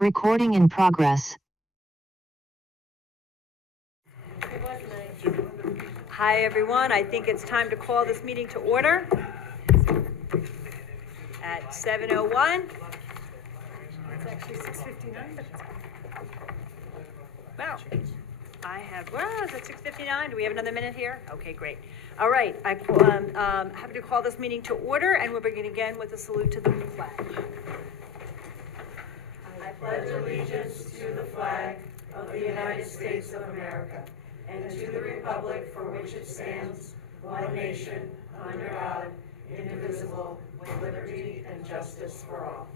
Recording in progress. Hi, everyone. I think it's time to call this meeting to order at 7:01. It's actually 6:59, but it's Wow. Is it 6:59? Do we have another minute here? Okay, great. All right, I'm happy to call this meeting to order, and we'll begin again with a salute to the flag. I pledge allegiance to the flag of the United States of America and to the republic for which it stands, one nation, under God, indivisible, with liberty and justice for all.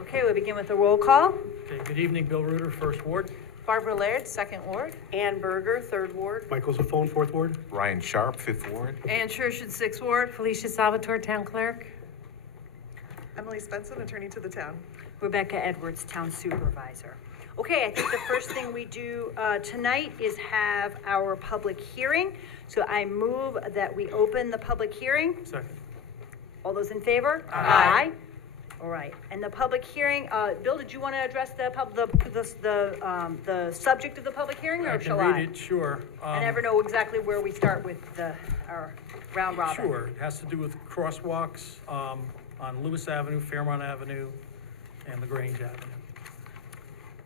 Okay, we'll begin with the roll call. Okay, good evening, Bill Reuter, First Ward. Barbara Laird, Second Ward. Ann Berger, Third Ward. Michael Zafone, Fourth Ward. Ryan Sharp, Fifth Ward. Ann Shershon, Sixth Ward. Felicia Salvatore, Town Clerk. Emily Spencer, Attorney to the Town. Rebecca Edwards, Town Supervisor. Okay, I think the first thing we do tonight is have our public hearing. So I move that we open the public hearing. Second. All those in favor? Aye. All right, and the public hearing, Bill, did you want to address the subject of the public hearing, or shall I? I can read it, sure. I never know exactly where we start with our round robin. Sure, it has to do with crosswalks on Lewis Avenue, Fairmont Avenue, and LaGrange Avenue.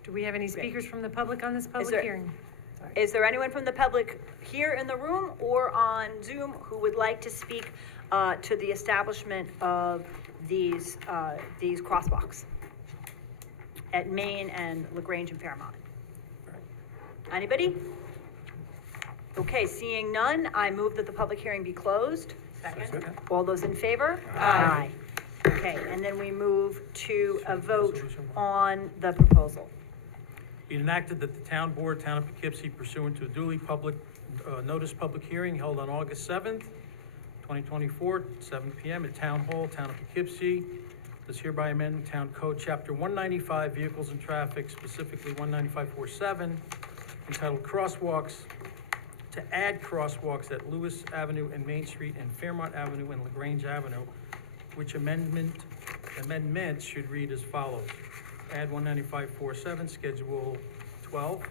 Do we have any speakers from the public on this there- public hearing? Is there anyone from the public here in the room or on Zoom who would like to speak to the establishment of these crosswalks at Main and LaGrange and Fairmont? Anybody? Okay, seeing none, I move that the public hearing be closed. Second. All those in favor? Aye. Okay, and then we move to a vote on the proposal. Be enacted that the Town Board, Town of Poughkeepsie, pursuant to a duly notice public hearing held on August 7th, 2024, 7 p.m. at Town Hall, Town of Poughkeepsie, does hereby amend Town Code Chapter 195, Vehicles and Traffic, specifically 195.47, entitled Crosswalks, to add crosswalks at Lewis Avenue and Main Street and Fairmont Avenue and LaGrange Avenue, which amendment should read as follows. Add 195.47, Schedule 12,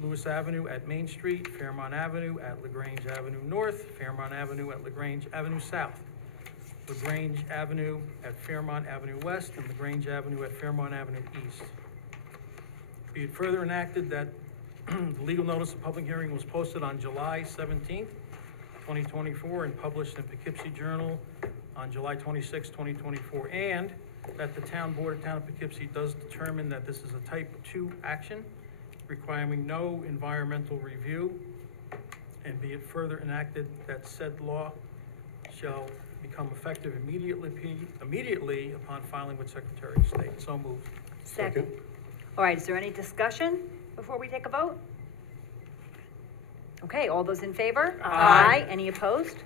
Lewis Avenue at Main Street, Fairmont Avenue at LaGrange Avenue North, Fairmont Avenue at LaGrange Avenue South, LaGrange Avenue at Fairmont Avenue West, and LaGrange Avenue at Fairmont Avenue East. Be it further enacted that the legal notice of public hearing was posted on July 17th, 2024, and published in Poughkeepsie Journal on July 26, 2024, and that the Town Board of Town of Poughkeepsie does determine that this is a Type 2 action requiring no environmental review, and be it further enacted that said law shall become effective immediately upon filing with Secretary of State. So moved. Second. All right, is there any discussion before we take a vote? Okay, all those in favor? Aye. Any opposed?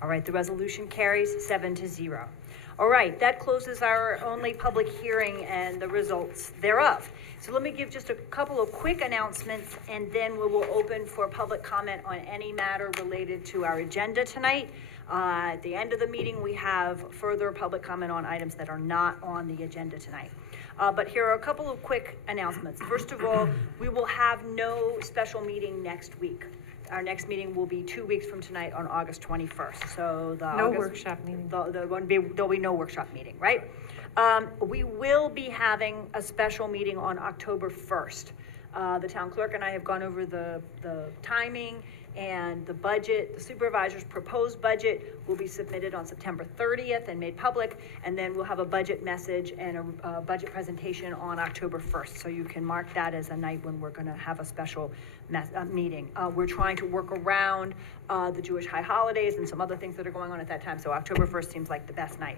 All right, the resolution carries 7-0. All right, that closes our only public hearing and the results thereof. So let me give just a couple of quick announcements, and then we will open for public comment on any matter related to our agenda tonight. At the end of the meeting, we have further public comment on items that are not on the agenda tonight. But here are a couple of quick announcements. First of all, we will have no special meeting next week. Our next meeting will be 2 weeks from tonight on August 21st. So Workshop meeting. There'll be no workshop meeting, right? We will be having a special meeting on October 1st. The town clerk and I have gone over the timing and the budget. The supervisor's proposed budget will be submitted on September 30th and made public, and then we'll have a budget message and a budget presentation on October 1st. So you can mark that as a night when we're going to have a special meeting. We're trying to work around the Jewish high holidays and some other things that are going on at that time, so October 1st seems like the best night.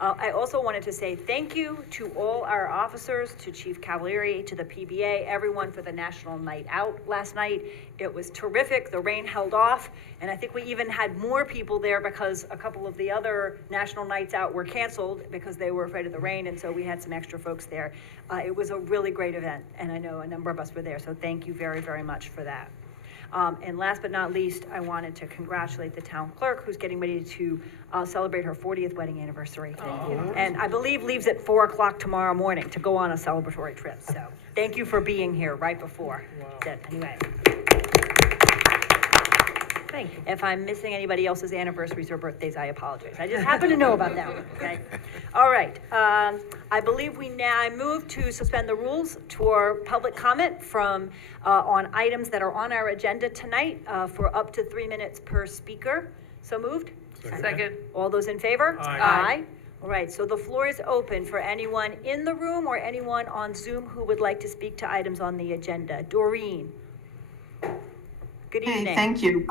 I also wanted to say thank you to all our officers, to Chief Cavalieri, to the PBA, everyone for the National Night Out last night. It was terrific. The rain held off, and I think we even had more people there because a couple of the other National Nights Out were canceled because they were afraid of the rain, and so we had some extra folks there. It was a really great event, and I know a number of us were there, so thank you very, very much for that. And last but not least, I wanted to congratulate the town clerk, who's getting ready to celebrate her 40th wedding anniversary. And I believe leaves at 4 o'clock tomorrow morning to go on a celebratory trip. So thank you for being here right before. That, anyway. Thank you. If I'm missing anybody else's anniversaries or birthdays, I apologize. I just happen to know about that one, okay? All right, I believe I move to suspend the rules for public comment from, on items that are on our agenda tonight, for up to 3 minutes per speaker. So moved? Second. All those in favor? Aye. All right, so the floor is open for anyone in the room or anyone on Zoom who would like to speak to items on the agenda. Doreen? Good evening. Hey, thank you.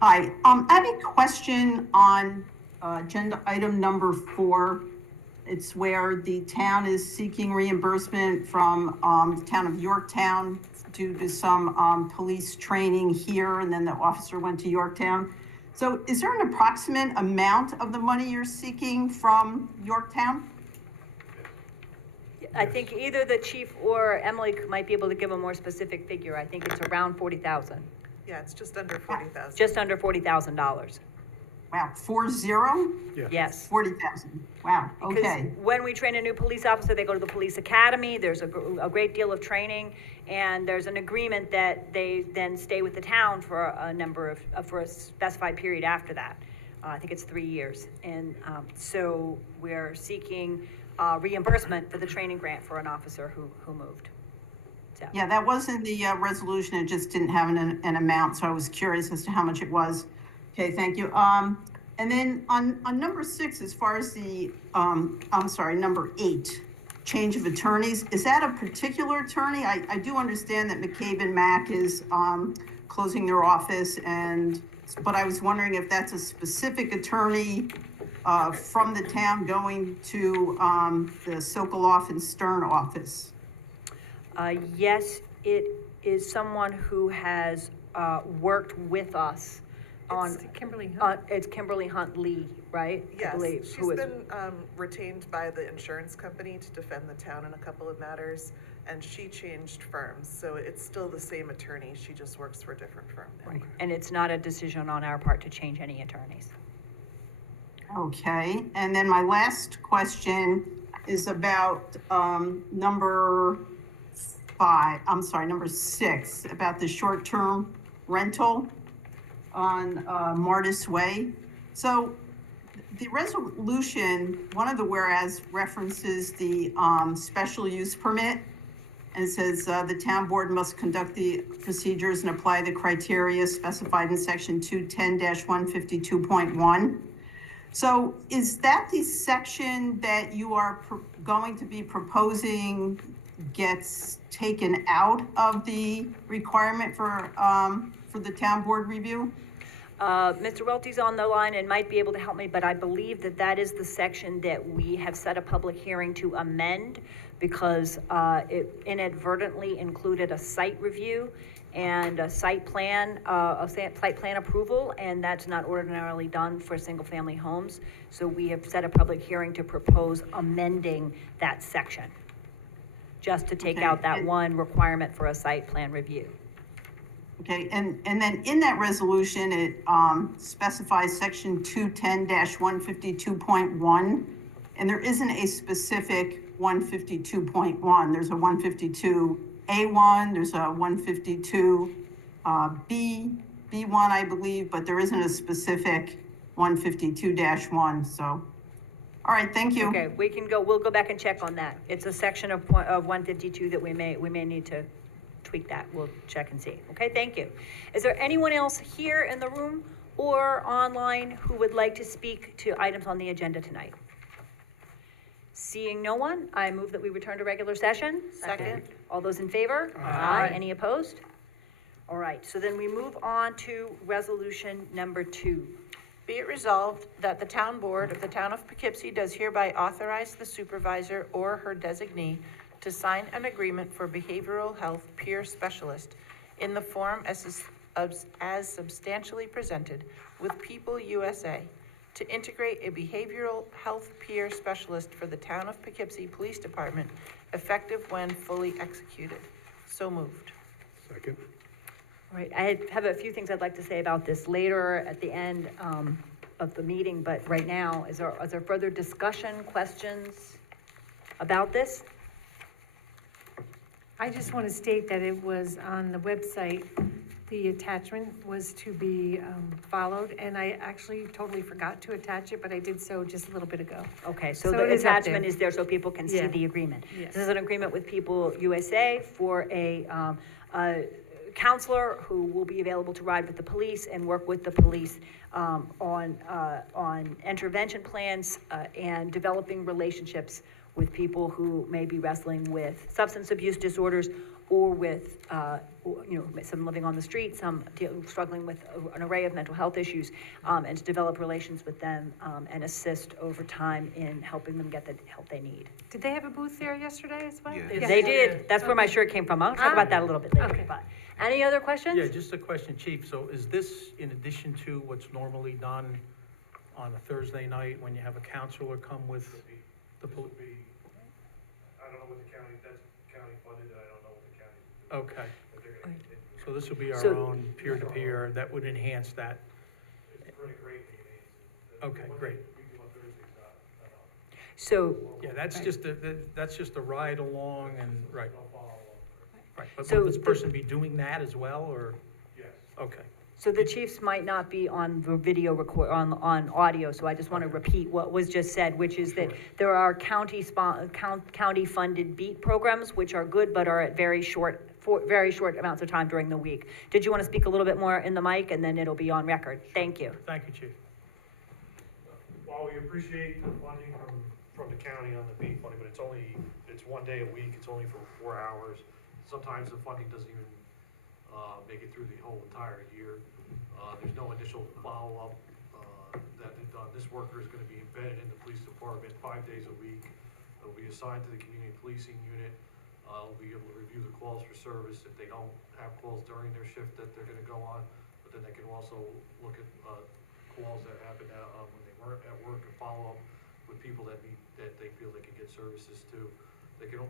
Hi, I have a question on agenda item number 4. It's where the town is seeking reimbursement from the town of Yorktown due to some police training here, and then the officer went to Yorktown. So is there an approximate amount of the money you're seeking from Yorktown? I think either the chief or Emily might be able to give a more specific figure. I think it's around 40,000, Yeah, it's just under 40,000. just under $40,000. Wow, 40? Yes. 40,000. Wow, Because okay. when we train a new police officer, they go to the police academy, there's a great deal of training, and there's an agreement that they then stay with the town for a number of, for a specified period after that. I think it's 3 years. And so we're seeking reimbursement for the training grant for an officer who moved. So. Yeah, that was in the resolution. It just didn't have an amount, so I was curious as to how much it was. Okay, thank you. And then on number 6, as far as the, number 8, change of attorneys, is that a particular attorney? I do understand that McCabe and Mack is closing their office, but I was wondering if that's a specific attorney from the town going to the Sokoloff and Stern office. Yes, it is someone who has worked with us on. It's Kimberly Hunt. It's Kimberly Hunt Lee, right? I Yes, believe, she's who is- been retained by the insurance company to defend the town in a couple of matters, and she changed firms, so it's still the same attorney, she just works for a different firm now. Right. And it's not a decision on our part to change any attorneys. Okay, and then my last question is about number 6, about the short-term rental on Martis Way. So the resolution, one of the whereas references the special use permit, and it says the town board must conduct the procedures and apply the criteria specified in section 210-152.1. So is that the section that you are going to be proposing gets taken out of the requirement for the town board review? Mr. Welty's on the line and might be able to help me, but I believe that is the section that we have set a public hearing to amend because it inadvertently included a site review and a site plan approval, and that's not ordinarily done for single-family homes. So we have set a public hearing to propose amending that section, just to take Okay, out that and- one requirement for a site plan review. Okay, and then in that resolution, it specifies section 210-152.1, and there isn't a specific 152.1. There's a 152A1, there's a 152 B1, I believe, but there isn't a specific 152-1, so. All right, thank you. Okay, we'll go back and check on that. It's a section of 152 that we may need to tweak that. We'll check and see. Okay, thank you. Is there anyone else here in the room or online who would like to speak to items on the agenda tonight? Seeing no one, I move that we return to regular session. Second. All those in favor? Aye. Any opposed? All right, so then we move on to resolution number 2. Be it resolved that the town board of the town of Poughkeepsie does hereby authorize the supervisor or her designee to sign an agreement for behavioral health peer specialist in the form as substantially presented with People USA to integrate a behavioral health peer specialist for the town of Poughkeepsie Police Department effective when fully executed. So moved. Second. All right, I have a few things I'd like to say about this later at the end of the meeting, but right now, is there further discussion, questions about this? I just want to state that it was on the website, the attachment was to be followed, and I actually totally forgot to attach it, but I did so just a little bit ago. Okay, so So the it is up attachment there. is there so people can see Yeah. the agreement. Yes. This is an agreement with People USA for a counselor who will be available to ride with the police and work with the police on intervention plans and developing relationships with people who may be wrestling with substance abuse disorders or with, some living on the street, some struggling with an array of mental health issues, and to develop relations with them and assist over time in helping them get the help they need. Did they have a booth there yesterday as well? Yeah. They did, that's where my shirt came from. I'll talk about that a little bit later, Okay. but, any other questions? Yeah, just a question, Chief. So is this in addition to what's normally done on a Thursday night when you have a counselor come with the police? I don't know what the county, that's county funded, and I don't know what the county, Okay, if they're gonna continue. so this will be our So- own peer-to-peer that would enhance that. It's pretty great, Okay, great. we do on Thursdays, not on. So, Yeah, that's just that's just a ride along and, right, I'll follow along. right. But So will this the- person be doing that as well, or? Yes. Okay, so the chiefs might not be on the video record, on audio, so I just want to repeat what was just said, which is that Sure. there are county-funded beat programs, which are good, but are at very short amounts of time during the week. Did you want to speak a little bit more in the mic, and then it'll be on record? Thank you. thank you, Chief. While we appreciate the funding from the county on the beat funding, but it's 1 day a week, it's only for 4 hours. Sometimes the funding doesn't even, make it through the whole entire year. There's no initial follow-up, that they've done. This worker is gonna be embedded in the police department 5 days a week. They'll be assigned to the community policing unit. They'll be able to review the calls for service if they don't have calls during their shift that they're gonna go on. But then they can also look at, calls that happen, when they weren't at work and follow up with people that they feel they can get services to. They can,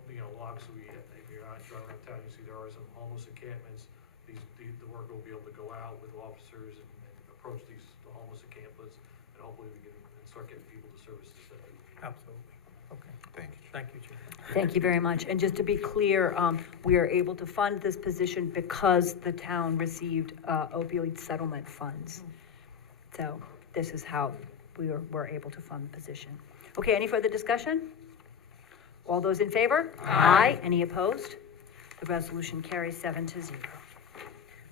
obviously, if you're not driving around town, you see there are some homeless encampments. The worker will be able to go out with officers and approach the homeless encampments, and hopefully we can start getting people the services that they need. Absolutely. Okay, Thank you. thank you, Chief. Thank you very much. And just to be clear, we are able to fund this position because the town received opioid settlement funds. So this is how we're able to fund the position. Okay, any further discussion? All those in favor? Aye. Any opposed? The resolution carries 7-0.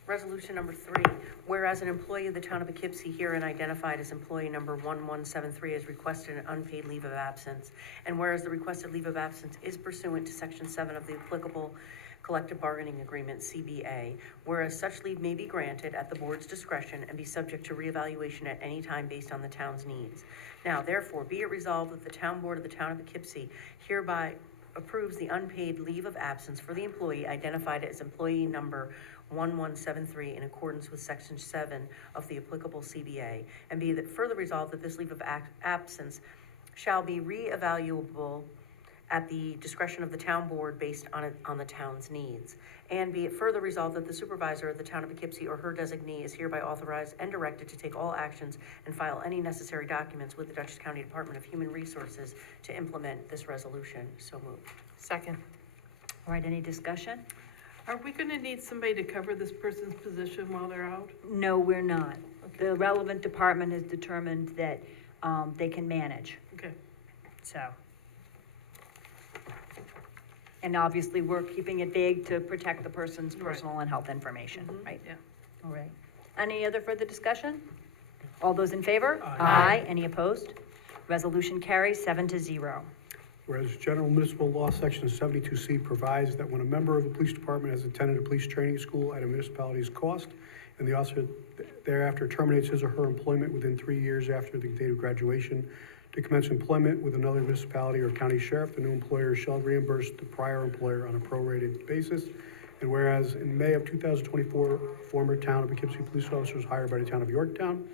Resolution number 3, whereas an employee of the town of Poughkeepsie herein identified as employee number 1173 has requested an unpaid leave of absence, and whereas the requested leave of absence is pursuant to Section 7 of the applicable collective bargaining agreement, CBA, whereas such leave may be granted at the board's discretion and be subject to reevaluation at any time based on the town's needs. Now, therefore, be it resolved that the town board of the town of Poughkeepsie hereby approves the unpaid leave of absence for the employee identified as employee number 1173 in accordance with Section 7 of the applicable CBA, and be that further resolved that this leave of absence shall be reevaluable at the discretion of the town board based on the town's needs. And be it further resolved that the supervisor of the town of Poughkeepsie or her designee is hereby authorized and directed to take all actions and file any necessary documents with the Dutchess County Department of Human Resources to implement this resolution. So moved. Second. All right, any discussion? Are we gonna need somebody to cover this person's position while they're out? No, we're not. The relevant department has determined that they can manage, Okay. so. And obviously, we're keeping it vague to protect the person's personal and health information, right? Yeah. All right. Any other further discussion? All those in favor? Aye. Any opposed? Resolution carries 7-0. Whereas General Municipal Law, Section 72C provides that when a member of the police department has attended a police training school at a municipality's cost, and the officer thereafter terminates his or her employment within 3 years after the date of graduation, to commence employment with another municipality or county sheriff, the new employer shall reimburse the prior employer on a prorated basis. And whereas in May of 2024, former town of Poughkeepsie police officer was hired by the town of Yorktown,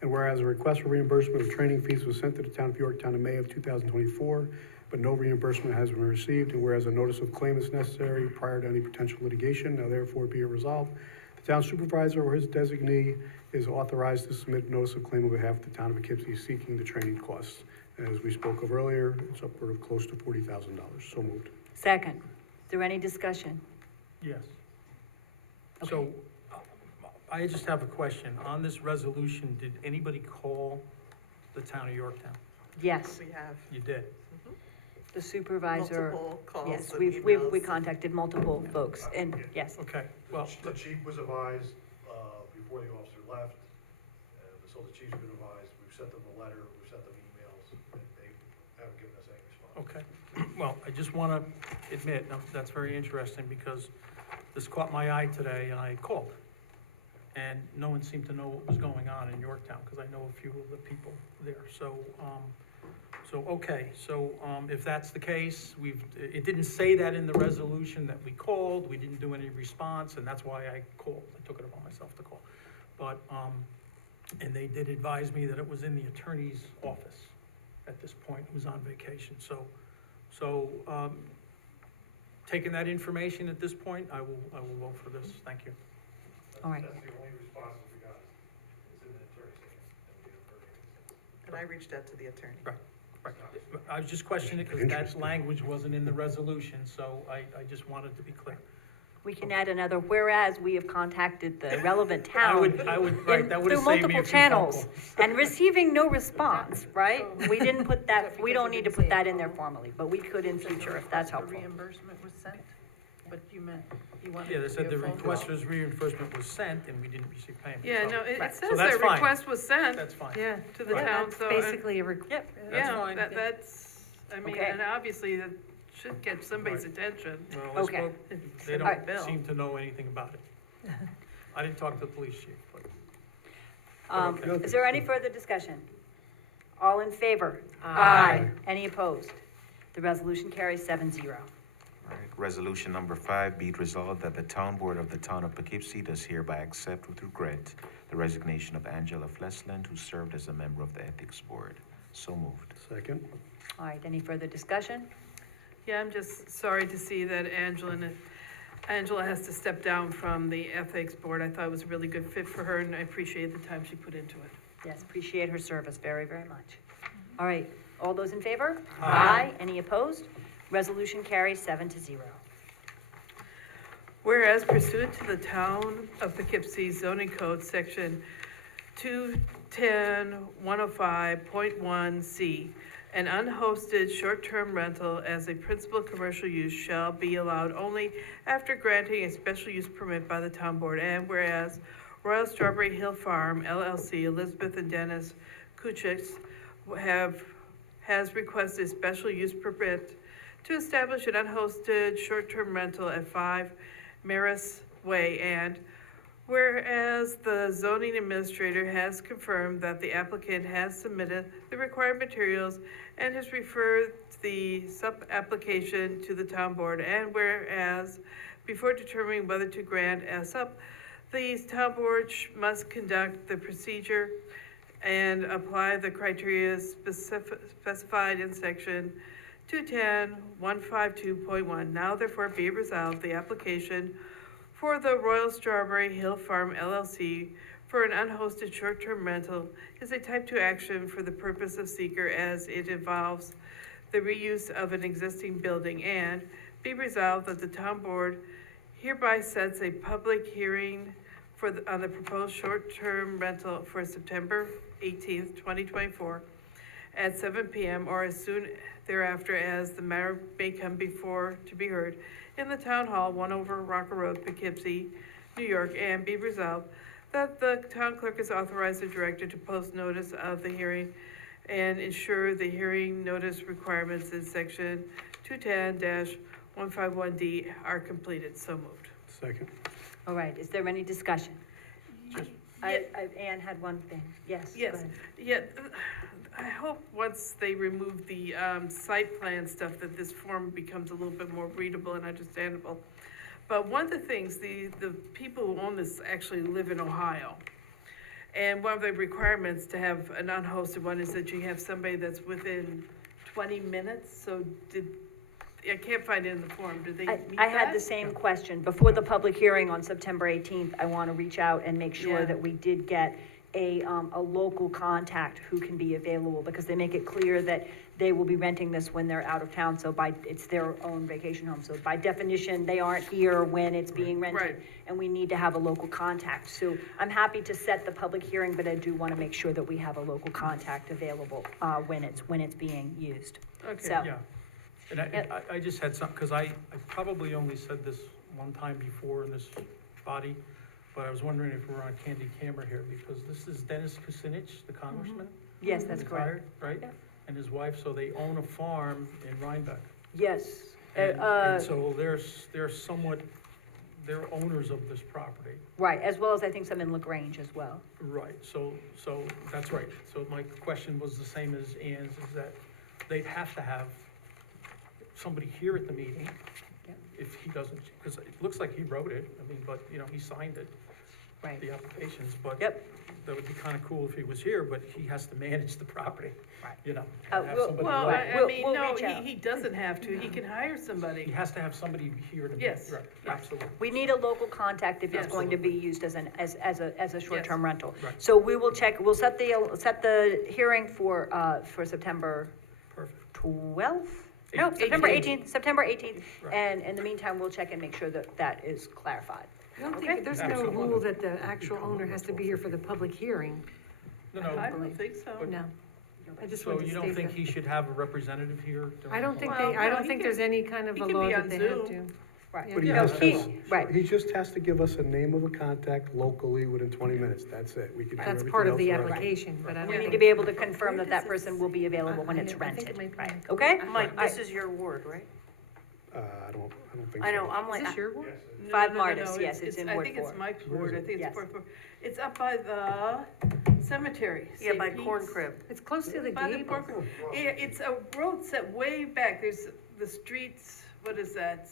and whereas a request for reimbursement of training fees was sent to the town of Yorktown in May of 2024, but no reimbursement has been received, and whereas a notice of claim is necessary prior to any potential litigation, now therefore be it resolved The town supervisor or his designee is authorized to submit a notice of claim on behalf of the town of Poughkeepsie seeking the training costs. As we spoke of earlier, it's upward of close to $40,000. So moved. Second, is there any discussion? Yes. So, I just have a question. On this resolution, did anybody call the town of Yorktown? Yes, We have You did? the supervisor, multiple calls yes, and we emails. contacted multiple folks, and yes, Okay, well, The chief was advised, before the officer left, and so the chief's been advised, we've sent them a letter, we've sent them emails, and they haven't given us any response. okay. Well, I just want to admit, that's very interesting, because this caught my eye today, and I called. And no one seemed to know what was going on in Yorktown, because I know a few of the people there. So, if that's the case, it didn't say that in the resolution that we called, we didn't do any response, and that's why I called. I took it upon myself to call. But, and they did advise me that it was in the attorney's office at this point, it was on vacation. So, taking that information at this point, I will vote for this. Thank you. all right. That's the only response we got, it's in the attorney's hands, and we haven't heard anything since. And I reached out to the attorney. Right. Right. I was just questioning it because that Interesting. language wasn't in the resolution, so I just wanted to be clear. We can add another, whereas we have contacted the relevant I town would, right, that would have through saved me multiple a few phone channels calls. and receiving no response, right? We didn't put that, we don't need to put that in there formally, but we could in future if that's The helpful. reimbursement was sent, but you meant, you wanted. Yeah, they to said be a the phone request call. was reimbursement was sent and we didn't receive payment. Yeah, so no, it Right. So says that's that fine. request was sent, That's fine. yeah, to the Right. town, That's so. basically a, Yep, That's Yeah, fine. that's, I mean, Okay. and obviously that should catch somebody's Right. attention. Well, I Okay. spoke, they Send Alright. a bill. don't seem to know anything about it. I didn't talk to the police chief, but. Okay. Is there any further discussion? All in favor? Aye. Any opposed? The resolution carries 7-0. All right, resolution number 5, be it resolved that the town board of the town of Poughkeepsie does hereby accept with regret the resignation of Angela Flesland, who served as a member of the ethics board. So moved. Second. All right, any further discussion? Yeah, I'm just sorry to see that Angela has to step down from the ethics board. I thought it was a really good fit for her, and I appreciate the time she put into it. Yes, appreciate her service very, very much. All right, all those in favor? Aye. Any opposed? Resolution carries 7-0. Whereas pursuant to the Town of Poughkeepsie zoning code, section 210-105.1C, an unhosted short-term rental as a principal commercial use shall be allowed only after granting a special use permit by the town board. And whereas Royal Strawberry Hill Farm LLC, Elizabeth and Dennis Kuchiks has requested a special use permit to establish an unhosted short-term rental at 5 Maris Way, and whereas the zoning administrator has confirmed that the applicant has submitted the required materials and has referred the sub-application to the town board, and whereas before determining whether to grant a sub, the town board must conduct the procedure and apply the criteria specified in section 210-152.1. Now therefore be it resolved, the application for the Royal Strawberry Hill Farm LLC for an unhosted short-term rental is a type 2 action for the purpose of seeker as it involves the reuse of an existing building, and be resolved that the town board hereby sets a public hearing on the proposed short-term rental for September 18th, 2024 at 7 p.m. or as soon thereafter as the matter may come before to be heard in the Town Hall, 1 over Rocker Road, Poughkeepsie, New York, and be resolved that the town clerk is authorized the director to post notice of the hearing and ensure the hearing notice requirements in section 210-151D are completed. So moved. Second. All right, is there any discussion? Ann had one thing, yes. go Yes, ahead. yeah, I hope once they remove the site plan stuff, that this form becomes a little bit more readable and understandable. But one of the things, the people who own this actually live in Ohio. And one of the requirements to have an unhosted one is that you have somebody that's within 20 minutes. So did I can't find it in the form, do they I, meet I had that? the same question. Before the public hearing on September 18th, I want to reach out and make sure Yeah. that we did get a local contact who can be available, because they make it clear that they will be renting this when they're out of town, so it's their own vacation home. So by definition, they aren't here when it's being rented. Right. And we need to have a local contact. So I'm happy to set the public hearing, but I do want to make sure that we have a local contact available, when it's being used. Okay. So, Yeah, and I just had some, because I probably only said this one time before in this body, but I was wondering if we're on candid camera here, because this is Dennis Kucinich, the congressman. yes, that's correct. Retired, right? Yeah. And his wife, so they own a farm in Rhinebeck. Yes. And so they're somewhat, they're owners of this property. Right, as well as I think some in LaGrange as well. Right, so that's right. So my question was the same as Ann's, is that they'd have to have somebody here at the meeting Yeah. if he doesn't, because it looks like he wrote it, I mean, but, he signed it, Right. the applications, but Yep. that would be kind of cool if he was here, but he has to manage the property, Right. and well- have somebody Well, write. I We'll- mean, we'll no, reach out. he doesn't have to, he can hire He somebody. has to have somebody here to. Yes, Right, yes. absolutely. We need a local contact if it's Yes. going to be used as a short-term rental. Right. So we will check, we'll set the hearing for September Perfect. 12th? No, September 18th, September 18th. Right. And in the meantime, we'll check and make sure that that is clarified. I don't Okay. think, there's no Absolutely. rule that the actual owner has to be here for the public hearing. No, I no, don't think so. No. I just so wanted to you don't state think that. he should have a representative here? during I don't the think whole- they, Well, I no, don't he think can- there's any kind of he a can law be that on they have Zoom. to. Right. But he Yeah. has He- to, right. he just has to give us a name of a contact locally within 20 minutes, that's it. We can do That's everything part of else the right. application, but I don't We need think. to be able to confirm Where that that does it person will be available when I- it's I think it rented, might be right? in the Okay? Mike, I- this is your ward, right? I don't think so. I know, I'm Is like, this your ward? No, Five no, no, Martis, no, yes, it's in Ward I think it's 4. Mike's ward, I think it's Yes. Ward 4. It's up by the cemetery. yeah, St. by Pete's. Corn Crib. It's close to the By the gable. Corn Crib. Yeah, it's a road set way back, there's the streets, what is that,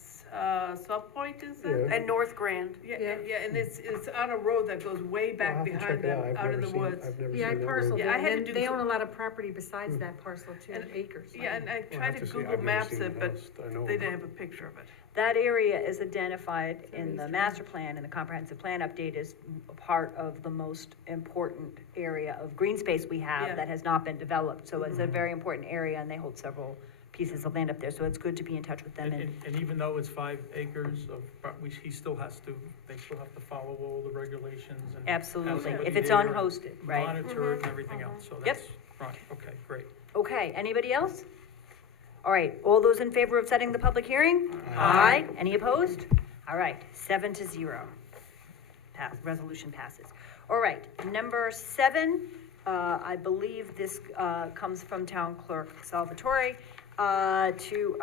Salt Point, is it? Yeah. And North Grand. Yeah, Yeah. yeah, and it's on a road that goes way I'll back have to check behind it out. them, I've out in never the seen- woods. I've never Yeah, I seen that parceled road. it, Yeah, I had to and do they some- own a lot of property besides that parcel too, And- acres. Yeah, and I We'll tried have to to see. Google I've never Maps seen it, the but house. I know they of didn't it. have a picture of it. That area is identified in the master plan, and the comprehensive plan update is a part of the most important area of green space we have Yeah. that has not been developed. So it's a very important area, and they hold several pieces of land up there, so it's good to be in touch with them. And even though it's 5 acres of, he still has to, they still have to follow all the regulations and. have Absolutely, somebody if it's there and unhosted, right? Monitor it and everything else, so Yep. that's, right, okay, great. Okay, anybody else? All right, all those in favor of setting the public hearing? Aye. Any opposed? All right, 7-0. Resolution passes. All right, number 7, I believe this comes from Town Clerk Salvatore, to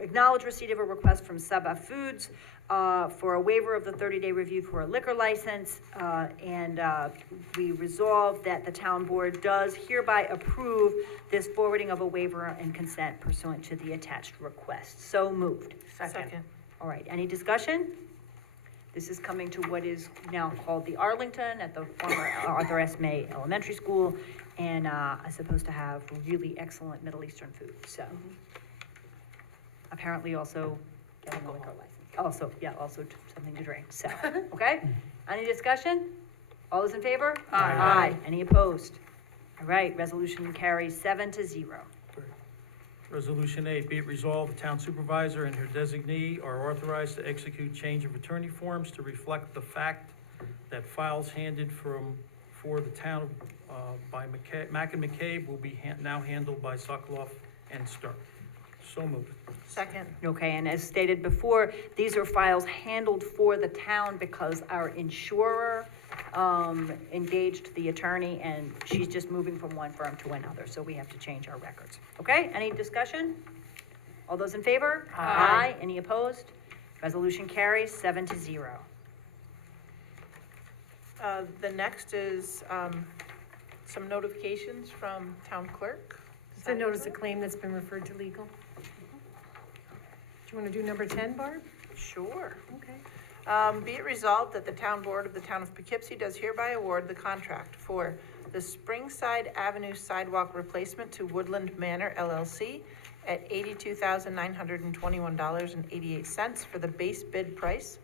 acknowledge receipt of a request from Saba Foods for a waiver of the 30-day review for a liquor license, and we resolve that the town board does hereby approve this forwarding of a waiver and consent pursuant to the attached request. So moved. Second. All right, any discussion? This is coming to what is now called the Arlington at the former Arthur S. May Elementary School, and is supposed to have really excellent Middle Eastern food, so. Apparently also getting a liquor license. Also, yeah, also something to drink, so, okay? Any discussion? All those in favor? Aye. Any opposed? All right, resolution carries 7-0. Resolution 8, be it resolved, the town supervisor and her designee are authorized to execute change of attorney forms to reflect the fact that files handed for the town by Mack and McCabe will be now handled by Sokoloff and Stern. So moved. Second. Okay, and as stated before, these are files handled for the town because our insurer engaged the attorney, and she's just moving from one firm to another, so we have to change our records. Okay, any discussion? All those in favor? Aye. Any opposed? Resolution carries 7-0. The next is some notifications from town clerk. It's a notice of claim that's been referred to legal. Do you want to do number 10, Barb? Sure. Okay. Be it resolved that the town board of the town of Poughkeepsie does hereby award the contract for the Springside Avenue sidewalk replacement to Woodland Manor LLC at $82,921.88 for the base bid price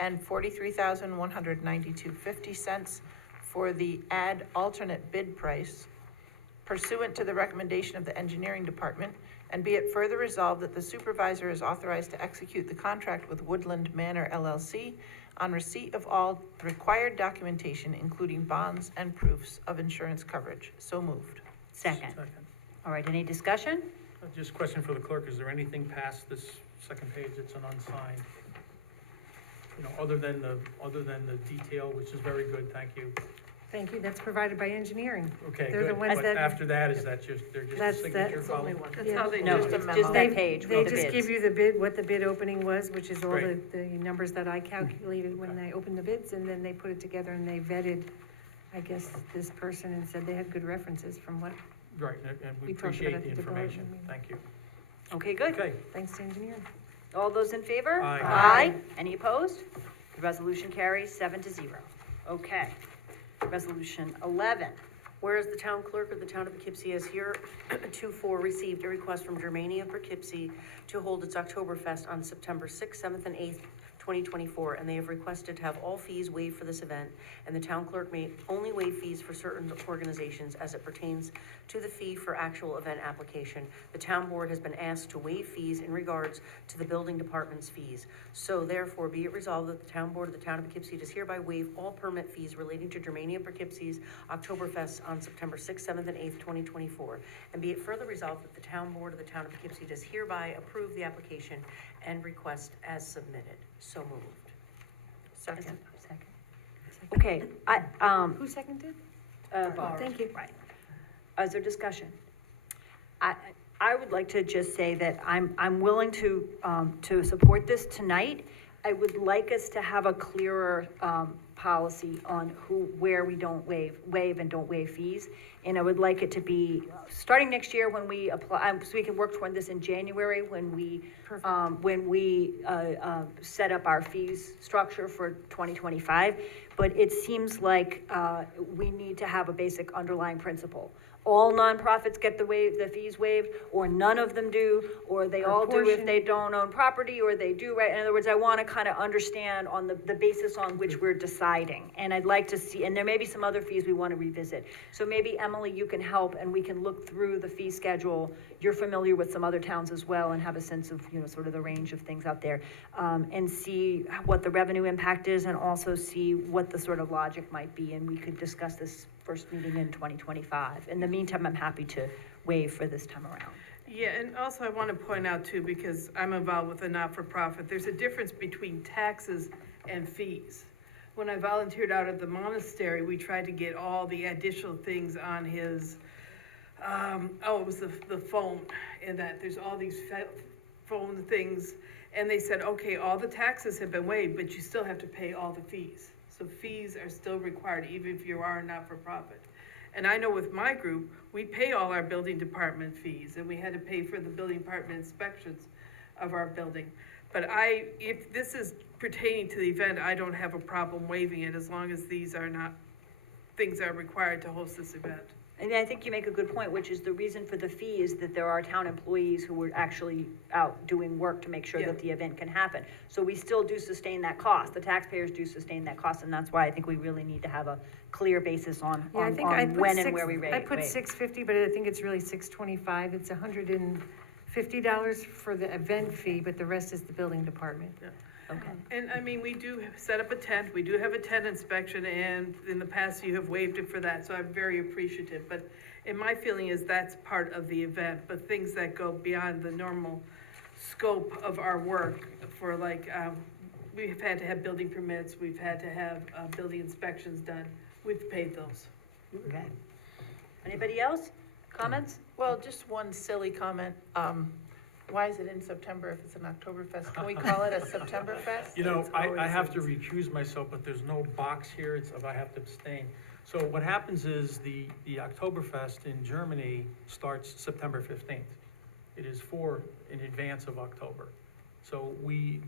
and $43,192.50 for the add alternate bid price pursuant to the recommendation of the engineering department, and be it further resolved that the supervisor is authorized to execute the contract with Woodland Manor LLC on receipt of all required documentation, including bonds and proofs of insurance coverage. So moved. Second. Second. All right, any discussion? Just a question for the clerk, is there anything past this second page that's an unsigned? You know, other than the detail, which is very good, thank you. Thank you, that's provided by engineering. Okay, They're the good, ones but that- after that, is that just, they're just a That's signature that- follow? That's how they No, do Just it. a it's just memo. that page They with the just bids. give you the bid, what the bid opening was, which is all Great. the numbers that I calculated when I opened the bids, and then they put it together and they vetted, I guess, this person and said they had good references from what, Right, and we We talked appreciate about the the development information, meeting. thank you. Okay, good. Okay, thanks to engineering. All those in favor? Aye. Aye. Any opposed? The resolution carries 7-0. Okay. Resolution 11. Whereas the town clerk of the town of Poughkeepsie has heretofore received a request from Germania of Poughkeepsie to hold its Oktoberfest on September 6th, 7th, and 8th, 2024, and they have requested to have all fees waived for this event, and the town clerk may only waive fees for certain organizations as it pertains to the fee for actual event application. The town board has been asked to waive fees in regards to the building department's fees. So therefore, be it resolved that the town board of the town of Poughkeepsie does hereby waive all permit fees relating to Germania Poughkeepsie's Oktoberfest on September 6th, 7th, and 8th, 2024. And be it further resolved that the town board of the town of Poughkeepsie does hereby approve the application and request as submitted. So moved. Second. Second. Okay, Who seconded? Barb. Thank you. Right. Is there discussion? I would like to just say that I'm willing to support this tonight. I would like us to have a clearer, policy on where we don't waive and don't waive fees. And I would like it to be, starting next year when we apply, so we can work toward this in January when we set up our fees structure for 2025. But it seems like, we need to have a basic underlying principle. All nonprofits get the fees waived, or none of them do, or they all do if portion. they don't own property, or they do, right? In other words, I want to kind of understand on the basis on which we're deciding. And I'd like to see, and there may be some other fees we want to revisit. So maybe, Emily, you can help, and we can look through the fee schedule. You're familiar with some other towns as well, and have a sense of, sort of the range of things out there. And see what the revenue impact is, and also see what the sort of logic might be, and we could discuss this first meeting in 2025. In the meantime, I'm happy to waive for this time around. Yeah, and also I want to point out too, because I'm involved with a not-for-profit, there's a difference between taxes and fees. When I volunteered out at the monastery, we tried to get all the additional things on his, it was the phone, and that there's all these phone things, and they said, okay, all the taxes have been waived, but you still have to pay all the fees. So fees are still required, even if you are a not-for-profit. And I know with my group, we pay all our building department fees, and we had to pay for the building department inspections of our building. But if this is pertaining to the event, I don't have a problem waiving it, as long as these are not things that are required to host this event. And I think you make a good point, which is the reason for the fee is that there are town employees who were actually out doing work to make sure that the event can happen. So we still do sustain that cost. The taxpayers do sustain that cost, and that's why I think we really need to have a clear basis on Yeah, I think I put when and six- where we I put waive. $650, but I think it's really $625. It's $150 for the event fee, but the rest is the building department. Okay. And I mean, we do set up a tent, we do have a tent inspection, and in the past you have waived it for that, so I'm very appreciative. But in my feeling is that's part of the event, but things that go beyond the normal scope of our work for like, we've had to have building permits, we've had to have, building inspections done, we've paid those. Okay. Anybody else? Comments? Well, just one silly comment. Why is it in September if it's an Oktoberfest? Can we call it a Septemberfest? You know, It's I always- have to recuse myself, but there's no box here, it's, I have to abstain. So what happens is the Oktoberfest in Germany starts September 15th. It is in advance of October. So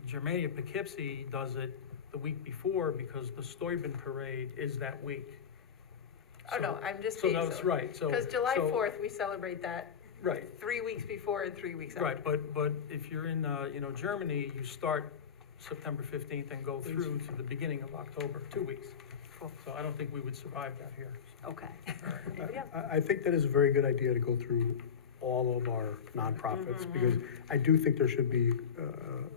Germania Poughkeepsie does it the week before because the Steuben Parade is that week. Oh, no, I'm just So being that's right, so. Because July so- 4th, we celebrate that Right. 3 weeks before and 3 weeks after. Right, but if you're in, Germany, you start September 15th and go through to the beginning of October, 2 weeks. Cool. So I don't think we would survive that here. Okay. Anybody else? I think that is a very good idea to go through all of our nonprofits, because I do think there should be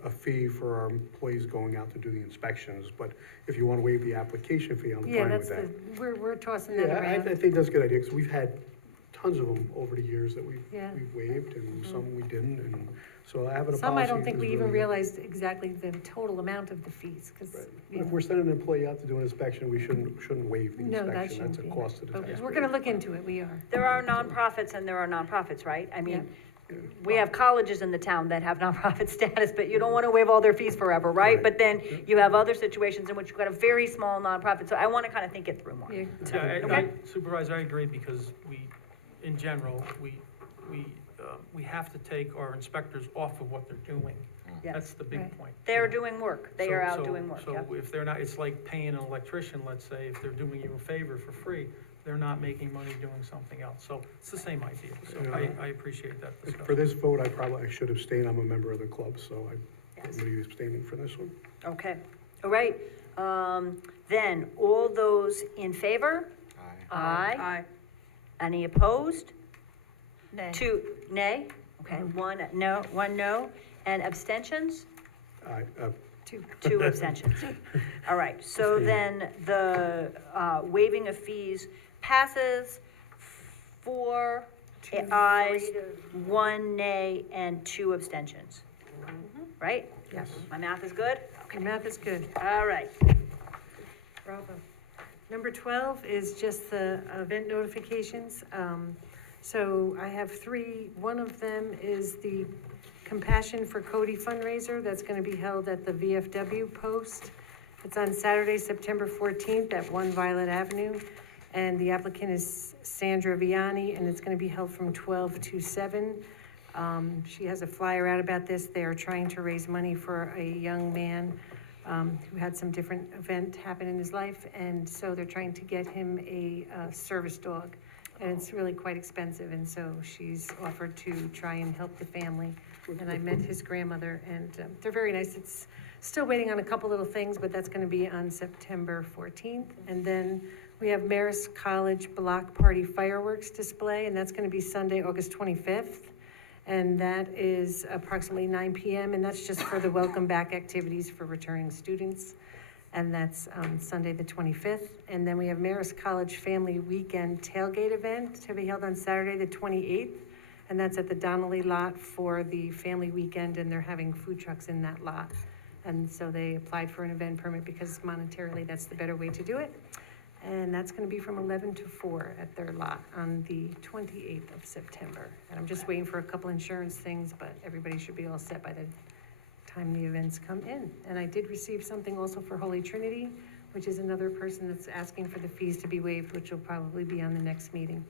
a fee for our employees going out to do the inspections, but if you want to waive the application fee, I'm Yeah, fine that's with the, that. we're tossing that Yeah, I around. think that's a good idea, because we've had tons of them over the years that Yeah. we've waived, and some we didn't, and so having a policy. Some I don't think is we even really good. realized exactly the total amount of the fees, because, Right. But if we're sending an employee out to do an inspection, we shouldn't waive the No, that inspection, shouldn't that's a be. cost to the but taxpayer. we're gonna look into it, we are. There are nonprofits and there are nonprofits, right? I mean, Yeah. we have colleges in the town that have nonprofit status, but you don't want to waive all their fees forever, right? Right. But then you have other situations in which you've got a very small nonprofit, so I want to kind of think it through more. Yeah. Yeah, Supervisor, I agree, because in general, we have to take our inspectors off of what they're doing. Yes. That's the big Right. point. They are doing work. They are out So- doing work, So yep. if they're not, it's like paying an electrician, let's say, if they're doing you a favor for free, they're not making money doing something else. So it's the same idea, so I appreciate that For discussion. this vote, I should abstain, I'm a member of the club, so I'm Yes. going to be abstaining for this one. Okay, all right. Then, all those in favor? Aye. Aye. Any opposed? Nay. Two, nay? Okay, one no, and abstentions? Two abstentions. All right, so then the waiving of fees passes, 4 ayes, 1 nay, and 2 abstentions. Right? Yes. My math is good? Your math is good. All right. Bravo. Number 12 is just the event notifications. So I have 3. One of them is the Compassion for Cody fundraiser that's going to be held at the VFW post. It's on Saturday, September 14th at 1 Violet Avenue. And the applicant is Sandra Vianney, and it's going to be held from 12 to 7. She has a flyer out about this. They are trying to raise money for a young man who had some different event happen in his life, and so they're trying to get him a service dog. And it's really quite expensive, and so she's offered to try and help the family. And I met his grandmother, and they're very nice. It's still waiting on a couple little things, but that's gonna be on September 14th. And then we have Marist College Block Party Fireworks Display, and that's gonna be Sunday, August 25th. And that is approximately 9 PM, and that's just for the welcome back activities for returning students. And that's Sunday, the 25th. And then we have Marist College Family Weekend Tailgate Event to be held on Saturday, the 28th. And that's at the Donnelly lot for the family weekend, and they're having food trucks in that lot. And so they applied for an event permit because monetarily, that's the better way to do it. And that's gonna be from 11 to 4 at their lot on the 28th of September. And I'm just waiting for a couple insurance things, but everybody should be all set by the time the events come in. And I did receive something also for Holy Trinity, which is another person that's asking for the fees to be waived, which will probably be on the next meeting.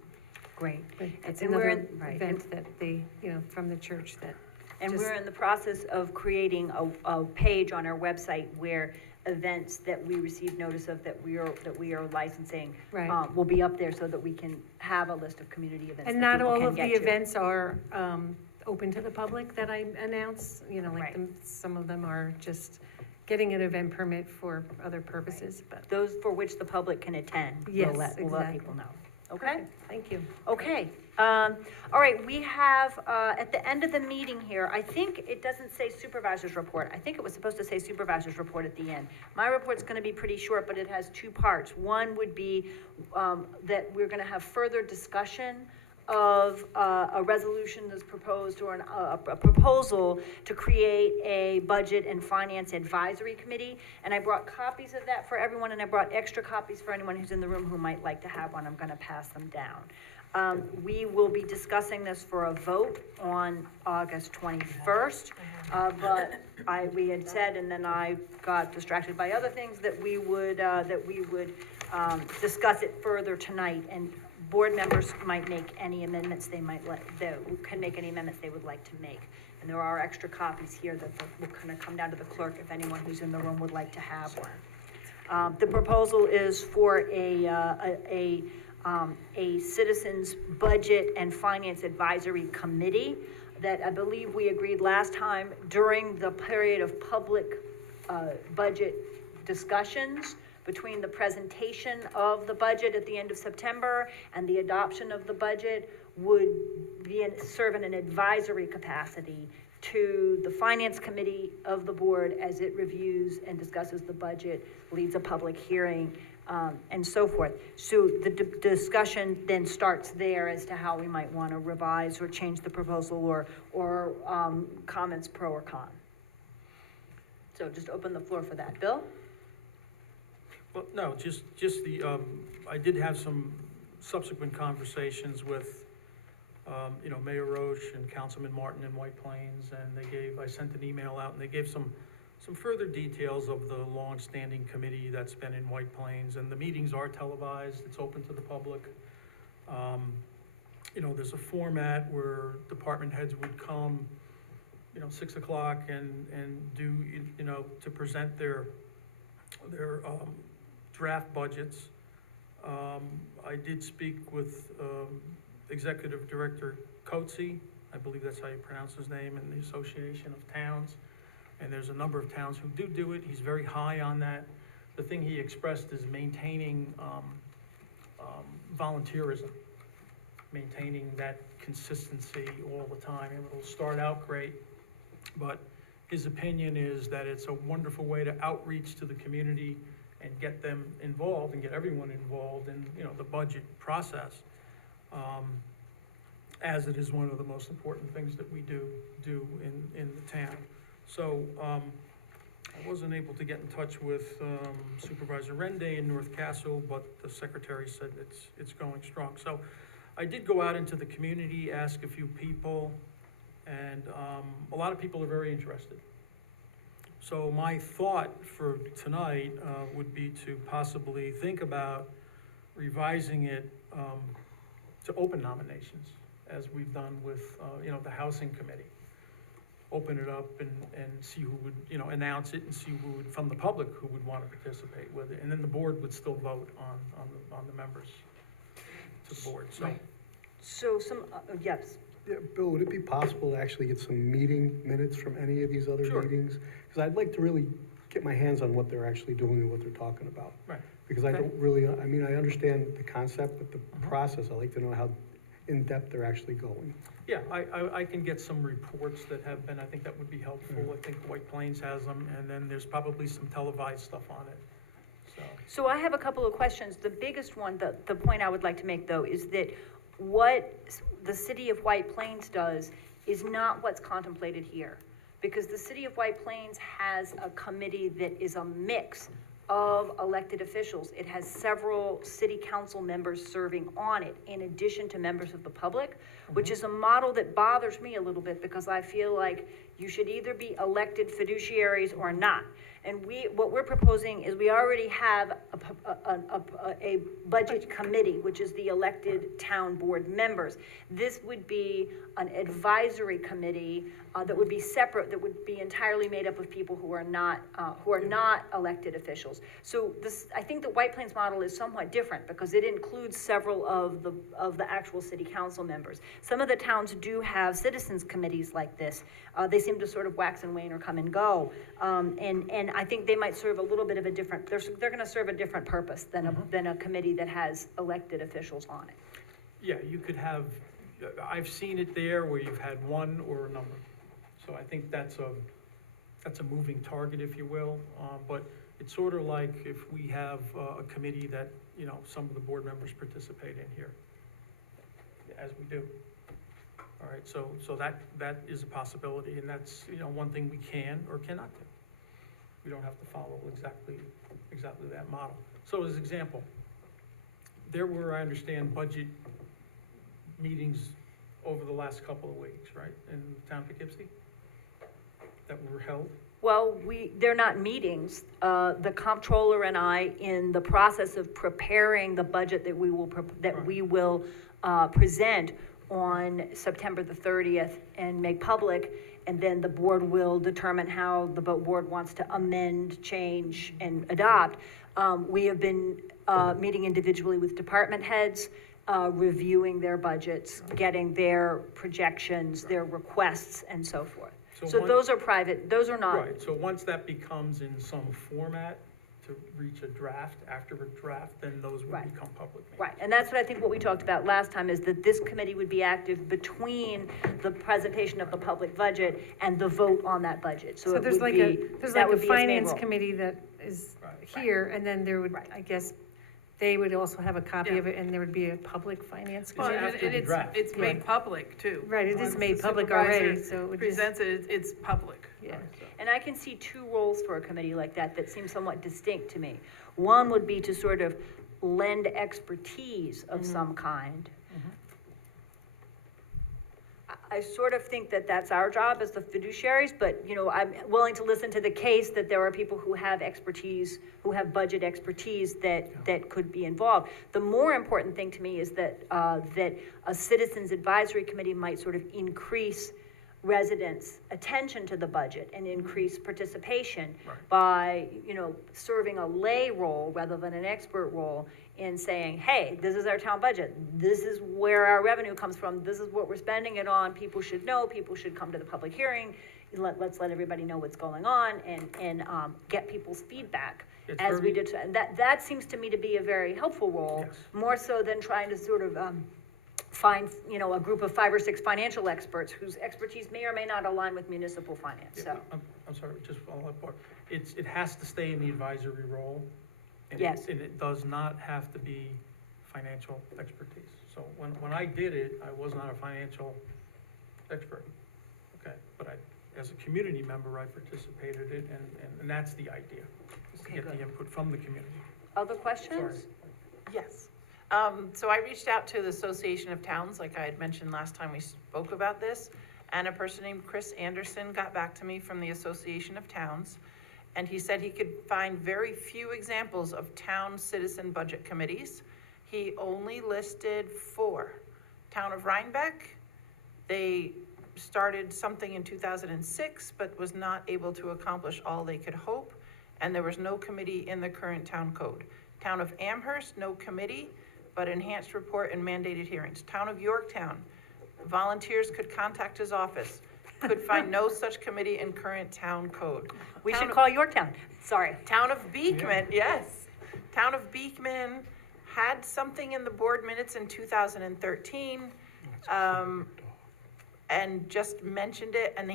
Great. But it's And we're another right. event that they, from the church that. And just- we're in the process of creating a page on our website where events that we receive notice of that we are licensing Right. will be up there so that we can have a list of community events And that not people all can of the get to. events are open to the public that I announced, like Right. some of them are just getting an event permit for other purposes, but. Those for which the public can attend, Yes, we'll let exactly. people know. Okay? Thank you. Okay, all right, we have, at the end of the meeting here, I think it doesn't say supervisor's report. I think it was supposed to say supervisor's report at the end. My report's gonna be pretty short, but it has 2 parts. One would be, that we're gonna have further discussion of, a resolution that's proposed or a proposal to create a budget and finance advisory committee. And I brought copies of that for everyone, and I brought extra copies for anyone who's in the room who might like to have one. I'm gonna pass them down. We will be discussing this for a vote on August 21st. But we had said, and then I got distracted by other things, that we would discuss it further tonight. And board members might make any amendments they can make any amendments they would like to make. And there are extra copies here that will kind of come down to the clerk if anyone who's in the room would like to have one. The proposal is for a a Citizens Budget and Finance Advisory Committee that I believe we agreed last time during the period of public budget discussions between the presentation of the budget at the end of September and the adoption of the budget would serve in an advisory capacity to the Finance Committee of the board as it reviews and discusses the budget, leads a public hearing, and so forth. So the discussion then starts there as to how we might want to revise or change the proposal or comments pro or con. So just open the floor for that. Bill? Well, no, just the, I did have some subsequent conversations with, Mayor Roche and Councilman Martin in White Plains, and I sent an email out, and they gave some further details of the long-standing committee that's been in White Plains, and the meetings are televised, it's open to the public. There's a format where department heads would come, 6 o'clock and do, to present their draft budgets. I did speak with Executive Director Coetzee, I believe that's how you pronounce his name, in the Association of Towns. And there's a number of towns who do it. He's very high on that. The thing he expressed is maintaining volunteerism, maintaining that consistency all the time. And it'll start out great, but his opinion is that it's a wonderful way to outreach to the community and get them involved and get everyone involved in, the budget process. As it is one of the most important things that we do in the town. So, I wasn't able to get in touch with Supervisor Rende in North Castle, but the secretary said it's going strong. So I did go out into the community, ask a few people, and a lot of people are very interested. So my thought for tonight would be to possibly think about revising it to open nominations, as we've done with, the Housing Committee. Open it up and see who would, announce it and see who would, from the public, who would want to participate with it. And then the board would still vote on the members to the board, so. So yes. Yeah, Bill, would it be possible to actually get some meeting minutes from any of these other Sure. meetings? Because I'd like to really get my hands on what they're actually doing and what they're talking about. Right. Because I Okay. don't really, I understand the concept, but the process, I'd like to know how in-depth they're actually going. Yeah, I can get some reports that have been, I think that would be helpful. I think White Plains has them, and then there's probably some televised stuff on it, so. So I have a couple of questions. The biggest one, the point I would like to make, though, is that what the city of White Plains does is not what's contemplated here. Because the city of White Plains has a committee that is a mix of elected officials. It has several city council members serving on it, in addition to members of the public, which is a model that bothers me a little bit, because I feel like you should either be elected fiduciaries or not. And what we're proposing is we already have a budget committee, which is the elected town board members. This would be an advisory committee that would be separate, that would be entirely made up of people who are not elected officials. So I think the White Plains model is somewhat different, because it includes several of the actual city council members. Some of the towns do have citizens committees like this. They seem to sort of wax and wane or come and go. And I think they might serve a little bit of a different, they're gonna serve a different purpose than a committee that has elected officials on it. Yeah, you could have, I've seen it there where you've had one or a number. So I think that's a moving target, if you will. But it's sort of like if we have a committee that, some of the board members participate in here, as we do. All right, so that is a possibility, and that's, one thing we can or cannot do. We don't have to follow exactly that model. So as an example, there were, I understand, budget meetings over the last couple of weeks, right, in the town of Poughkeepsie, that were held? Well, they're not meetings. The comptroller and I, in the process of preparing the budget that we will present on September the 30th and make public, and then the board will determine how the board wants to amend, change, and adopt. We have been meeting individually with department heads, reviewing their budgets, getting their projections, their requests, and so forth. So one- those are private, those are not. Right, so once that becomes in some format to reach a draft, after a draft, then those would Right. become public meetings. Right, and that's what I think what we talked about last time, is that this committee would be active between the presentation of the public budget and the vote on that budget. So So it there's would like be, there's that like a would be its main finance role. committee that is Right. here, and then there would, Right. I guess, they would also have a copy Yeah. of it, and there would be a public finance Well, committee. after and the it's, draft. it's made public too. Right, it is Once made the public already, supervisor so it would just, presents it, it's public. yeah. And I can see two roles for a committee like that that seem somewhat distinct to me. One would be to sort of lend expertise of some kind. I sort of think that that's our job as the fiduciaries, but, you know, I'm willing to listen to the case that there are people who have expertise, who have budget expertise that could be involved. The more important thing to me is that, that a citizens advisory committee might sort of increase residents' attention to the budget and increase participation by, you know, serving a lay role rather than an expert role in saying, hey, this is our town budget, this is where our revenue comes from, this is what we're spending it on, people should know, people should come to the public hearing, let's let everybody know what's going on, and get people's feedback It's as we very- did, and that seems to me to be a very helpful role, Yes. more so than trying to sort of, find, you know, a group of 5 or 6 financial experts whose expertise may or may not align with municipal finance, so. I'm sorry, just follow up part. It has to stay in the advisory role. And Yes. And it does not have to be financial expertise. So when I did it, I was not a financial expert. Okay, but as a community member, I participated in it, and that's the idea, is to Okay, get good. the input from the community. Other questions? Yes. So I reached out to the Association of Towns, like I had mentioned last time we spoke about this, and a person named Chris Anderson got back to me from the Association of Towns, and he said he could find very few examples of town citizen budget committees. He only listed 4. Town of Rhinebeck, they started something in 2006, but was not able to accomplish all they could hope, and there was no committee in the current town code. Town of Amherst, no committee, but enhanced report and mandated hearings. Town of Yorktown, volunteers could contact his office, could find no such committee in current town code. We Town should of- call Yorktown, sorry. Town of Beekman, yes. Town of Beekman had something in the board minutes in 2013, and just mentioned it, and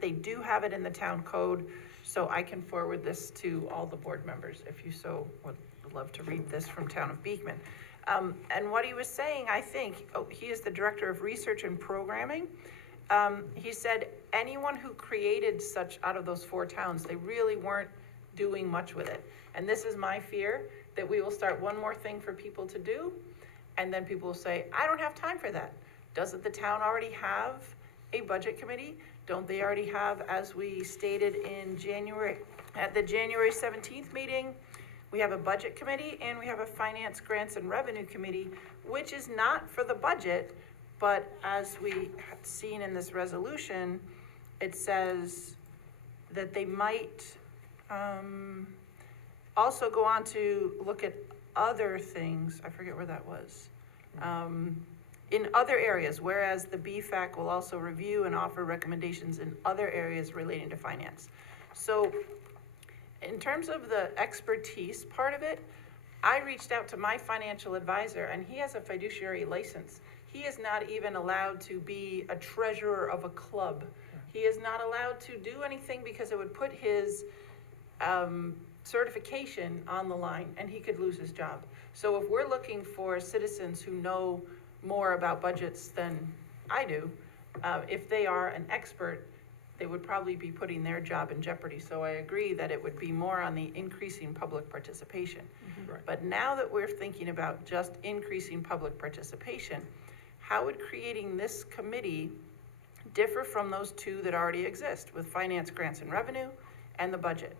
they do have it in the town code, so I can forward this to all the board members, if you so would love to read this from Town of Beekman. And what he was saying, I think, he is the Director of Research and Programming. He said anyone who created such out of those 4 towns, they really weren't doing much with it. And this is my fear, that we will start one more thing for people to do, and then people will say, I don't have time for that. Doesn't the town already have a budget committee? Don't they already have, as we stated in January, at the January 17th meeting, we have a budget committee and we have a finance, grants, and revenue committee, which is not for the budget, but as we had seen in this resolution, it says that they might also go on to look at other things, I forget where that was, in other areas, whereas the BFAC will also review and offer recommendations in other areas relating to finance. So in terms of the expertise part of it, I reached out to my financial advisor, and he has a fiduciary license. He is not even allowed to be a treasurer of a club. He is not allowed to do anything because it would put his certification on the line, and he could lose his job. So if we're looking for citizens who know more about budgets than I do, if they are an expert, they would probably be putting their job in jeopardy. So I agree that it would be more on the increasing public participation. Right. But now that we're thinking about just increasing public participation, how would creating this committee differ from those 2 that already exist with finance, grants, and revenue and the budget?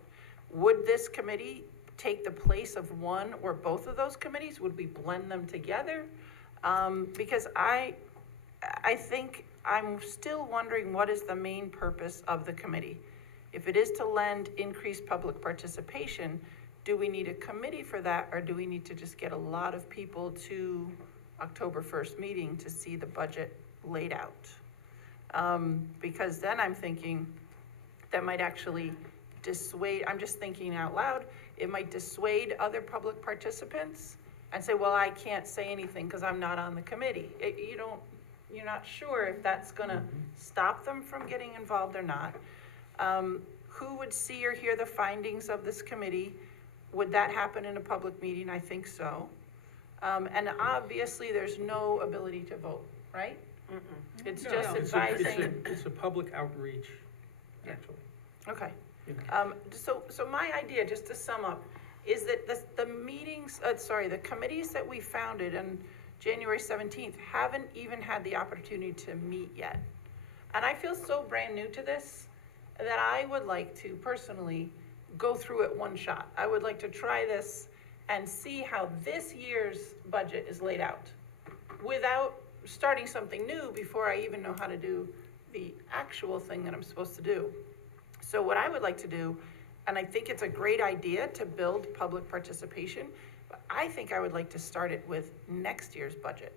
Would this committee take the place of one or both of those committees? Would we blend them together? Because I think I'm still wondering what is the main purpose of the committee? If it is to lend increased public participation, do we need a committee for that, or do we need to just get a lot of people to October 1st meeting to see the budget laid out? Because then I'm thinking that might actually dissuade, I'm just thinking out loud, it might dissuade other public participants and say, well, I can't say anything because I'm not on the committee. You're not sure if that's gonna stop them from getting involved or not. Who would see or hear the findings of this committee? Would that happen in a public meeting? I think so. And obviously, there's no ability to vote, right? It's No, just it's advising. it's a public outreach, actually. Okay. You know. So my idea, just to sum up, is that the meetings, the committees that we founded on January 17th haven't even had the opportunity to meet yet. And I feel so brand new to this that I would like to personally go through it one shot. I would like to try this and see how this year's budget is laid out without starting something new before I even know how to do the actual thing that I'm supposed to do. So what I would like to do, and I think it's a great idea to build public participation, but I think I would like to start it with next year's budget.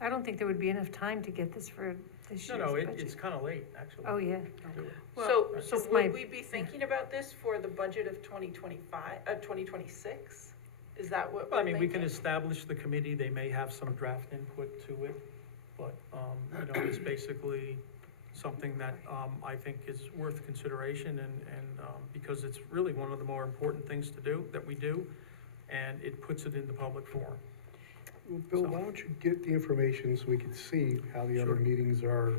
I don't think there would be enough time to get this for this year's No, budget. it's kind of late, actually. Oh, yeah. to do it. So just my- would we be thinking about this for the budget of 2026? Is that what Well, we're I mean, we can thinking? establish the committee, they may have some draft input to it, but, it's basically something that, I think is worth consideration and, because it's really one of the more important things to do, that we do, and it puts it in the public forum. Well, Bill, why don't you get the information so we can see how the other Sure. meetings are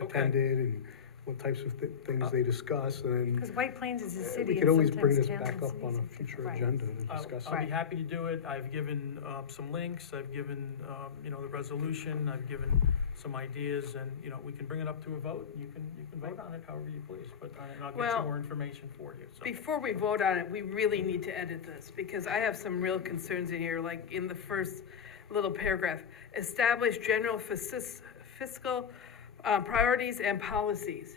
Okay. attended and what types of things they discuss, and Because White Plains is a city. we and could always bring sometimes this towns back and up on a cities are future different. agenda to discuss I'll be it. happy to do it, I've given, some links, I've given, the resolution, I've given some ideas, and, we can bring it up to a vote, and you can vote on it however you please, but, and I'll get Well, some more information for you, so. Before we vote on it, we really need to edit this, because I have some real concerns in here, like in the first little paragraph. Establish general fiscal priorities and policies.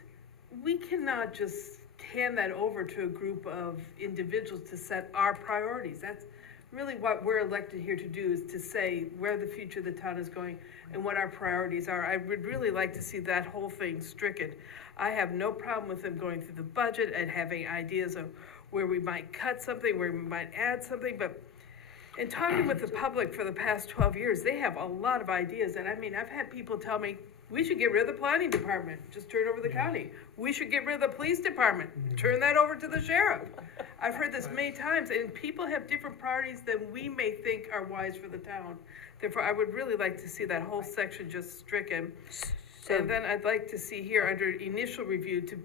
We cannot just hand that over to a group of individuals to set our priorities. That's really what we're elected here to do, is to say where the future of the town is going and what our priorities are. I would really like to see that whole thing stricken. I have no problem with them going through the budget and having ideas of where we might cut something, where we might add something, but in talking with the public for the past 12 years, they have a lot of ideas, and I mean, I've had people tell me, we should get rid of the planning department, just turn over the county. We should get rid of the police department, turn that over to the sheriff. I've heard this many times, and people have different priorities than we may think are wise for the town. Therefore, I would really like to see that whole section just stricken. And then I'd like to see here, under initial review, to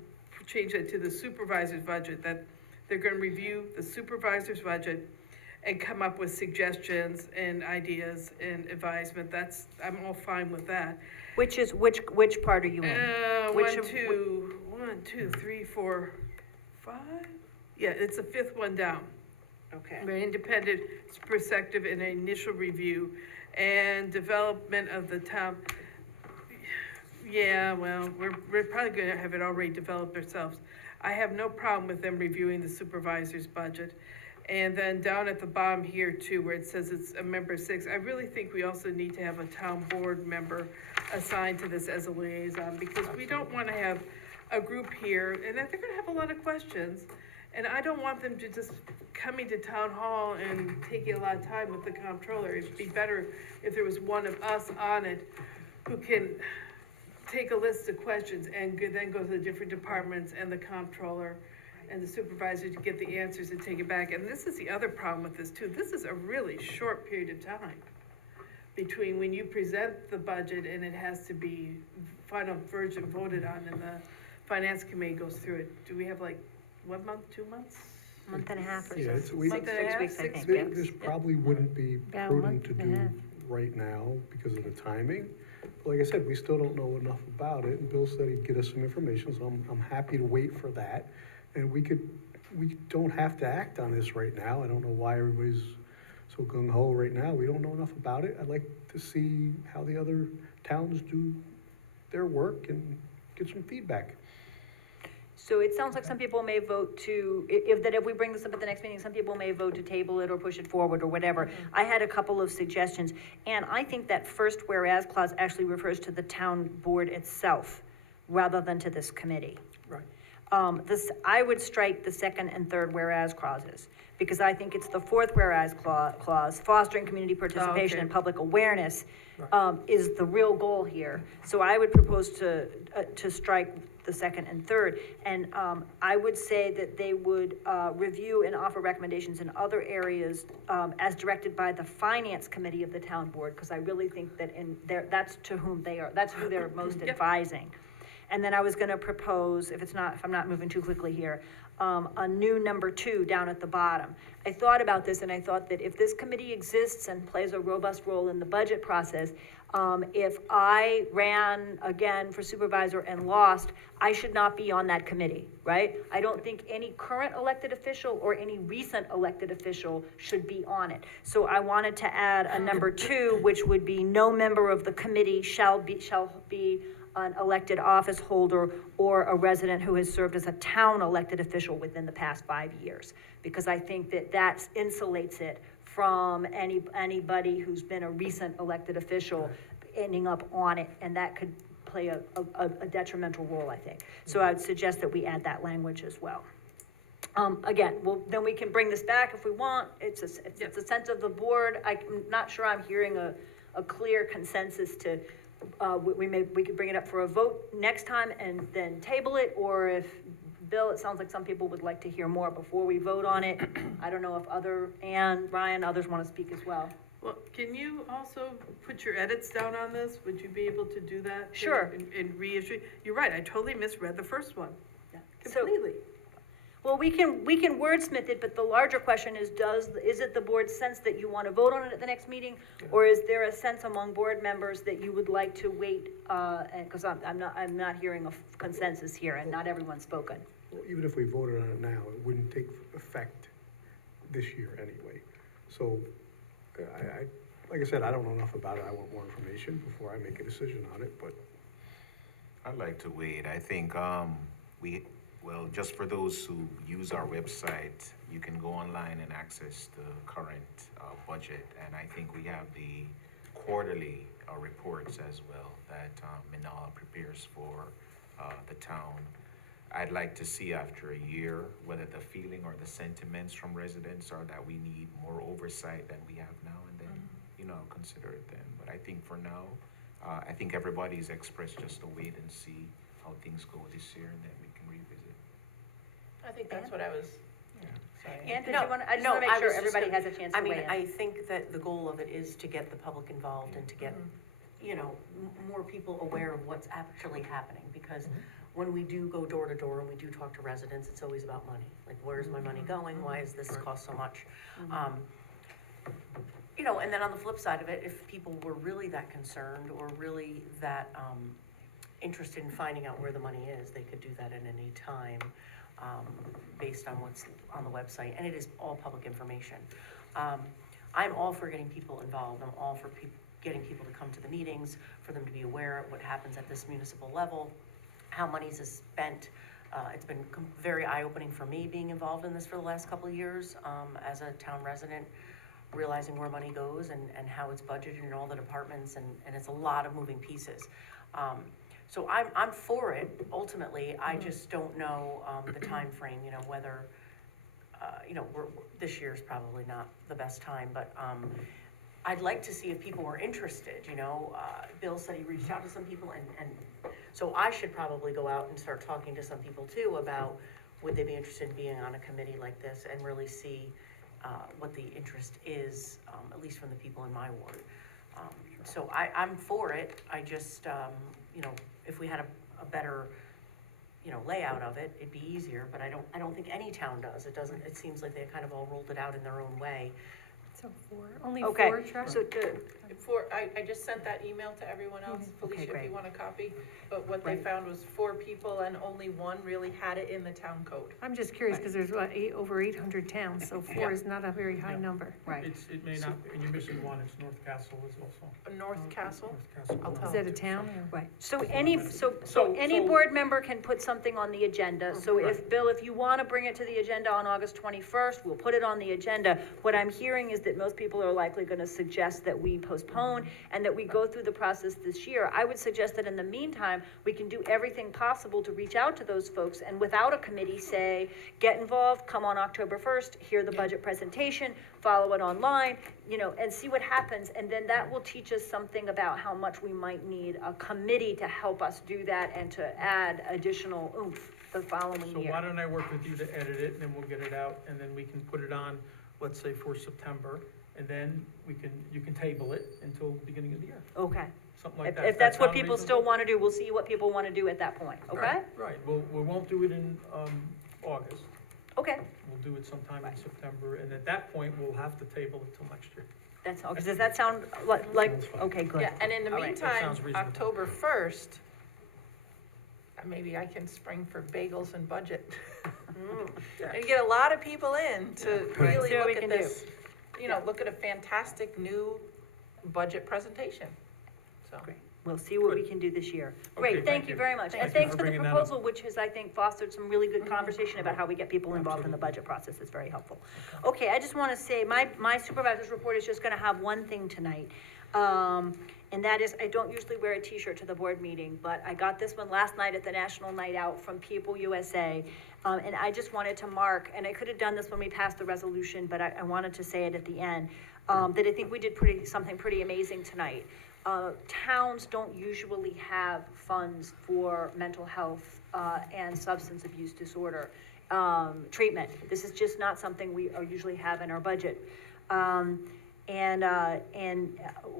change it to the supervisor's budget, that they're gonna review the supervisor's budget and come up with suggestions and ideas and advisement. I'm all fine with that. Which part are you in? Which of- 1, 2, 3, 4, 5? Yeah, it's the fifth one down. Okay. Very independent perspective and initial review and development of the town. Yeah, well, we're probably gonna have it already developed ourselves. I have no problem with them reviewing the supervisor's budget. And then down at the bottom here too, where it says it's a member 6, I really think we also need to have a town board member assigned to this as a liaison, because we don't wanna have a group here, and they're gonna have a lot of questions. And I don't want them to just coming to town hall and taking a lot of time with the comptroller. It'd be better if there was one of us on it who can take a list of questions and then go to the different departments and the comptroller and the supervisor to get the answers and take it back. And this is the other problem with this too. This is a really short period of time between when you present the budget and it has to be final version voted on and the finance committee goes through it. Do we have like 1 month, 2 months? Month and a half or Yeah, so. it's- we- Month and a half, 6 weeks, I 6 think, Th- yeah. This probably wouldn't be Yeah, a prudent to month and a do half. right now because of the timing. But like I said, we still don't know enough about it, and Bill said he'd get us some information, so I'm happy to wait for that. And we don't have to act on this right now. I don't know why everybody's so gung-ho right now. We don't know enough about it. I'd like to see how the other towns do their work and get some feedback. So it sounds like some people may vote to, if we bring this up at the next meeting, some people may vote to table it or push it forward or whatever. I had a couple of suggestions, and I think that first whereas clause actually refers to the town board itself, rather than to this committee. Right. I would strike the second and third whereas clauses, because I think it's the fourth whereas clause, fostering community participation and public awareness, is the real goal here. So I would propose to strike the second and third, and, I would say that they would, review and offer recommendations in other areas, as directed by the finance committee of the town board, because I really think that that's to whom that's who they're most advising. And then I was gonna propose, if I'm not moving too quickly here, a new number 2 down at the bottom. I thought about this, and I thought that if this committee exists and plays a robust role in the budget process, if I ran again for supervisor and lost, I should not be on that committee, right? I don't think any current elected official or any recent elected official should be on it. So I wanted to add a number 2, which would be no member of the committee shall be an elected office holder or a resident who has served as a town elected official within the past 5 years. Because I think that insulates it from anybody who's been a recent elected official ending up on it, and that could play a detrimental role, I think. So I would suggest that we add that language as well. Again, then we can bring this back if we want. It's a sense of the board. I'm not sure I'm hearing a clear consensus to, we could bring it up for a vote next time and then table it, or if, Bill, it sounds like some people would like to hear more before we vote on it. I don't know if Ann, Ryan, others want to speak as well. Well, can you also put your edits down on this? Would you be able to do that? Sure. And reissue? You're right, I totally misread the first one. Yeah. Completely. Well, we can wordsmith it, but the larger question is it the board's sense that you want to vote on it at the next meeting? Or is there a sense among board members that you would like to wait, because I'm not hearing a consensus here, and not everyone's spoken. Well, even if we voted on it now, it wouldn't take effect this year anyway. So, like I said, I don't know enough about it. I want more information before I make a decision on it, but. I'd like to wait. I think, well, just for those who use our website, you can go online and access the current budget. And I think we have the quarterly reports as well that Manala prepares for the town. I'd like to see after a year whether the feeling or the sentiments from residents are that we need more oversight than we have now, and then, consider it then. But I think for now, I think everybody's expressed just to wait and see how things go this year, and then we can revisit. I think that's what I was saying. Ann, did you want to, I just want to make sure everybody has a chance to weigh in. I think that the goal of it is to get the public involved and to get, more people aware of what's actually happening, because when we do go door to door and we do talk to residents, it's always about money. Like, where's my money going? Why is this cost so much? And then on the flip side of it, if people were really that concerned or really that interested in finding out where the money is, they could do that at any time, based on what's on the website, and it is all public information. I'm all for getting people involved. I'm all for getting people to come to the meetings, for them to be aware of what happens at this municipal level, how money's is spent. It's been very eye-opening for me being involved in this for the last couple of years, as a town resident, realizing where money goes and how it's budgeted in all the departments, and it's a lot of moving pieces. So I'm for it, ultimately. I just don't know the time frame. Whether, this year's probably not the best time, but I'd like to see if people were interested. Bill said he reached out to some people, and so I should probably go out and start talking to some people too about would they be interested in being on a committee like this, and really see what the interest is, at least from the people in my ward. So I'm for it. I just, if we had a better, layout of it, it'd be easier, but I don't think any town does. It seems like they kind of all rolled it out in their own way. So only Okay, four trucks? so, I just sent that email to everyone else, Felicia, if great. you want a copy. But what they Right. found was 4 people and only one really had it in the town code. I'm just curious, because there's over 800 towns, so four is not a very high number. right. It may not, and you're missing one, it's North Castle is also. North Castle? North Castle. I'll tell Is that a town or? Right, so So- any so- board member can put something on the agenda, so if, Bill, if you wanna bring it to the agenda on August 21st, we'll put it on the agenda. What I'm hearing is that most people are likely gonna suggest that we postpone, and that we go through the process this year. I would suggest that in the meantime, we can do everything possible to reach out to those folks, and without a committee, say, get involved, come on October 1st, hear the budget presentation, follow it online, and see what happens, and then that will teach us something about how much we might need a committee to help us do that and to add additional oomph the following So year. why don't I work with you to edit it, and then we'll get it out, and then we can put it on, let's say, for September, and then you can table it until the beginning of the year, Okay. something like If that. if that's what sound people reasonable? still wanna do, we'll see what people wanna do at that point, okay? Right, we won't do it in, August, Okay, we'll do it sometime in September, and at that point, we'll have to table it till next year. that's all, does that sound like, Sounds fine. okay, good. Yeah, and in the All right, that meantime, sounds reasonable. October 1st, maybe I can spring for bagels and budget. And get a lot of people in to really See what we look can at do. this, look at a fantastic new budget presentation, so. Great. We'll see what we can do this year. Okay, Great, thank thank you you. very much. Thank And you thanks for for the bringing that up. proposal, which has, I think, fostered some really good conversation about how we get people involved in the budget process. It's very helpful. Okay, I just want to say, my supervisor's report is just going to have one thing tonight. And that is, I don't usually wear a t-shirt to the board meeting, but I got this one last night at the National Night Out from People USA. And I just wanted to mark, and I could have done this when we passed the resolution, but I wanted to say it at the end, that I think we did something pretty amazing tonight. Towns don't usually have funds for mental health, and substance abuse disorder, treatment. This is just not something we usually have in our budget. And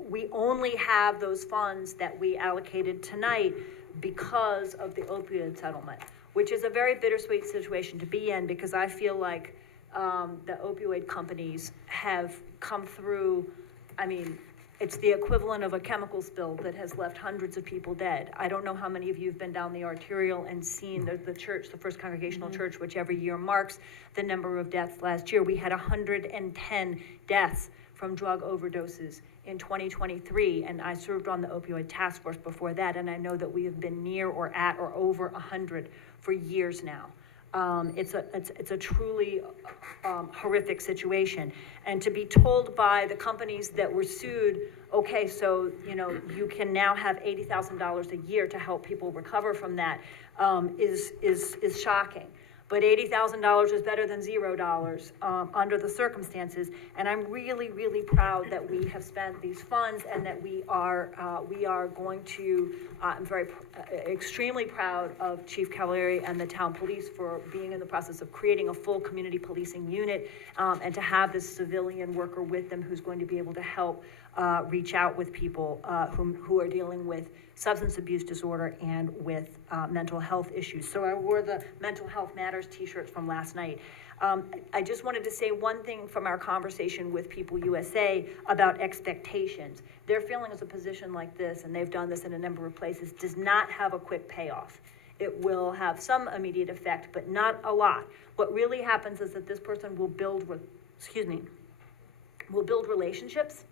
we only have those funds that we allocated tonight because of the opioid settlement, which is a very bittersweet situation to be in, because I feel like, the opioid companies have come through, it's the equivalent of a chemical spill that has left hundreds of people dead. I don't know how many of you have been down the arterial and seen the church, the First Congregational Church, which every year marks the number of deaths. Last year, we had 110 deaths from drug overdoses in 2023, and I served on the opioid task force before that, and I know that we have been near or at or over 100 for years now. It's a truly horrific situation. And to be told by the companies that were sued, okay, so, you can now have $80,000 a year to help people recover from that, is shocking. But $80,000 is better than $0, under the circumstances. And I'm really, really proud that we have spent these funds, and that we are going to, I'm extremely proud of Chief Cavalieri and the town police for being in the process of creating a full community policing unit, and to have this civilian worker with them who's going to be able to help reach out with people who are dealing with substance abuse disorder and with mental health issues. So I wore the Mental Health Matters t-shirts from last night. I just wanted to say one thing from our conversation with People USA about expectations. Their feeling is a position like this, and they've done this in a number of places, does not have a quick payoff. It will have some immediate effect, but not a lot. What really happens is that this person will build relationships,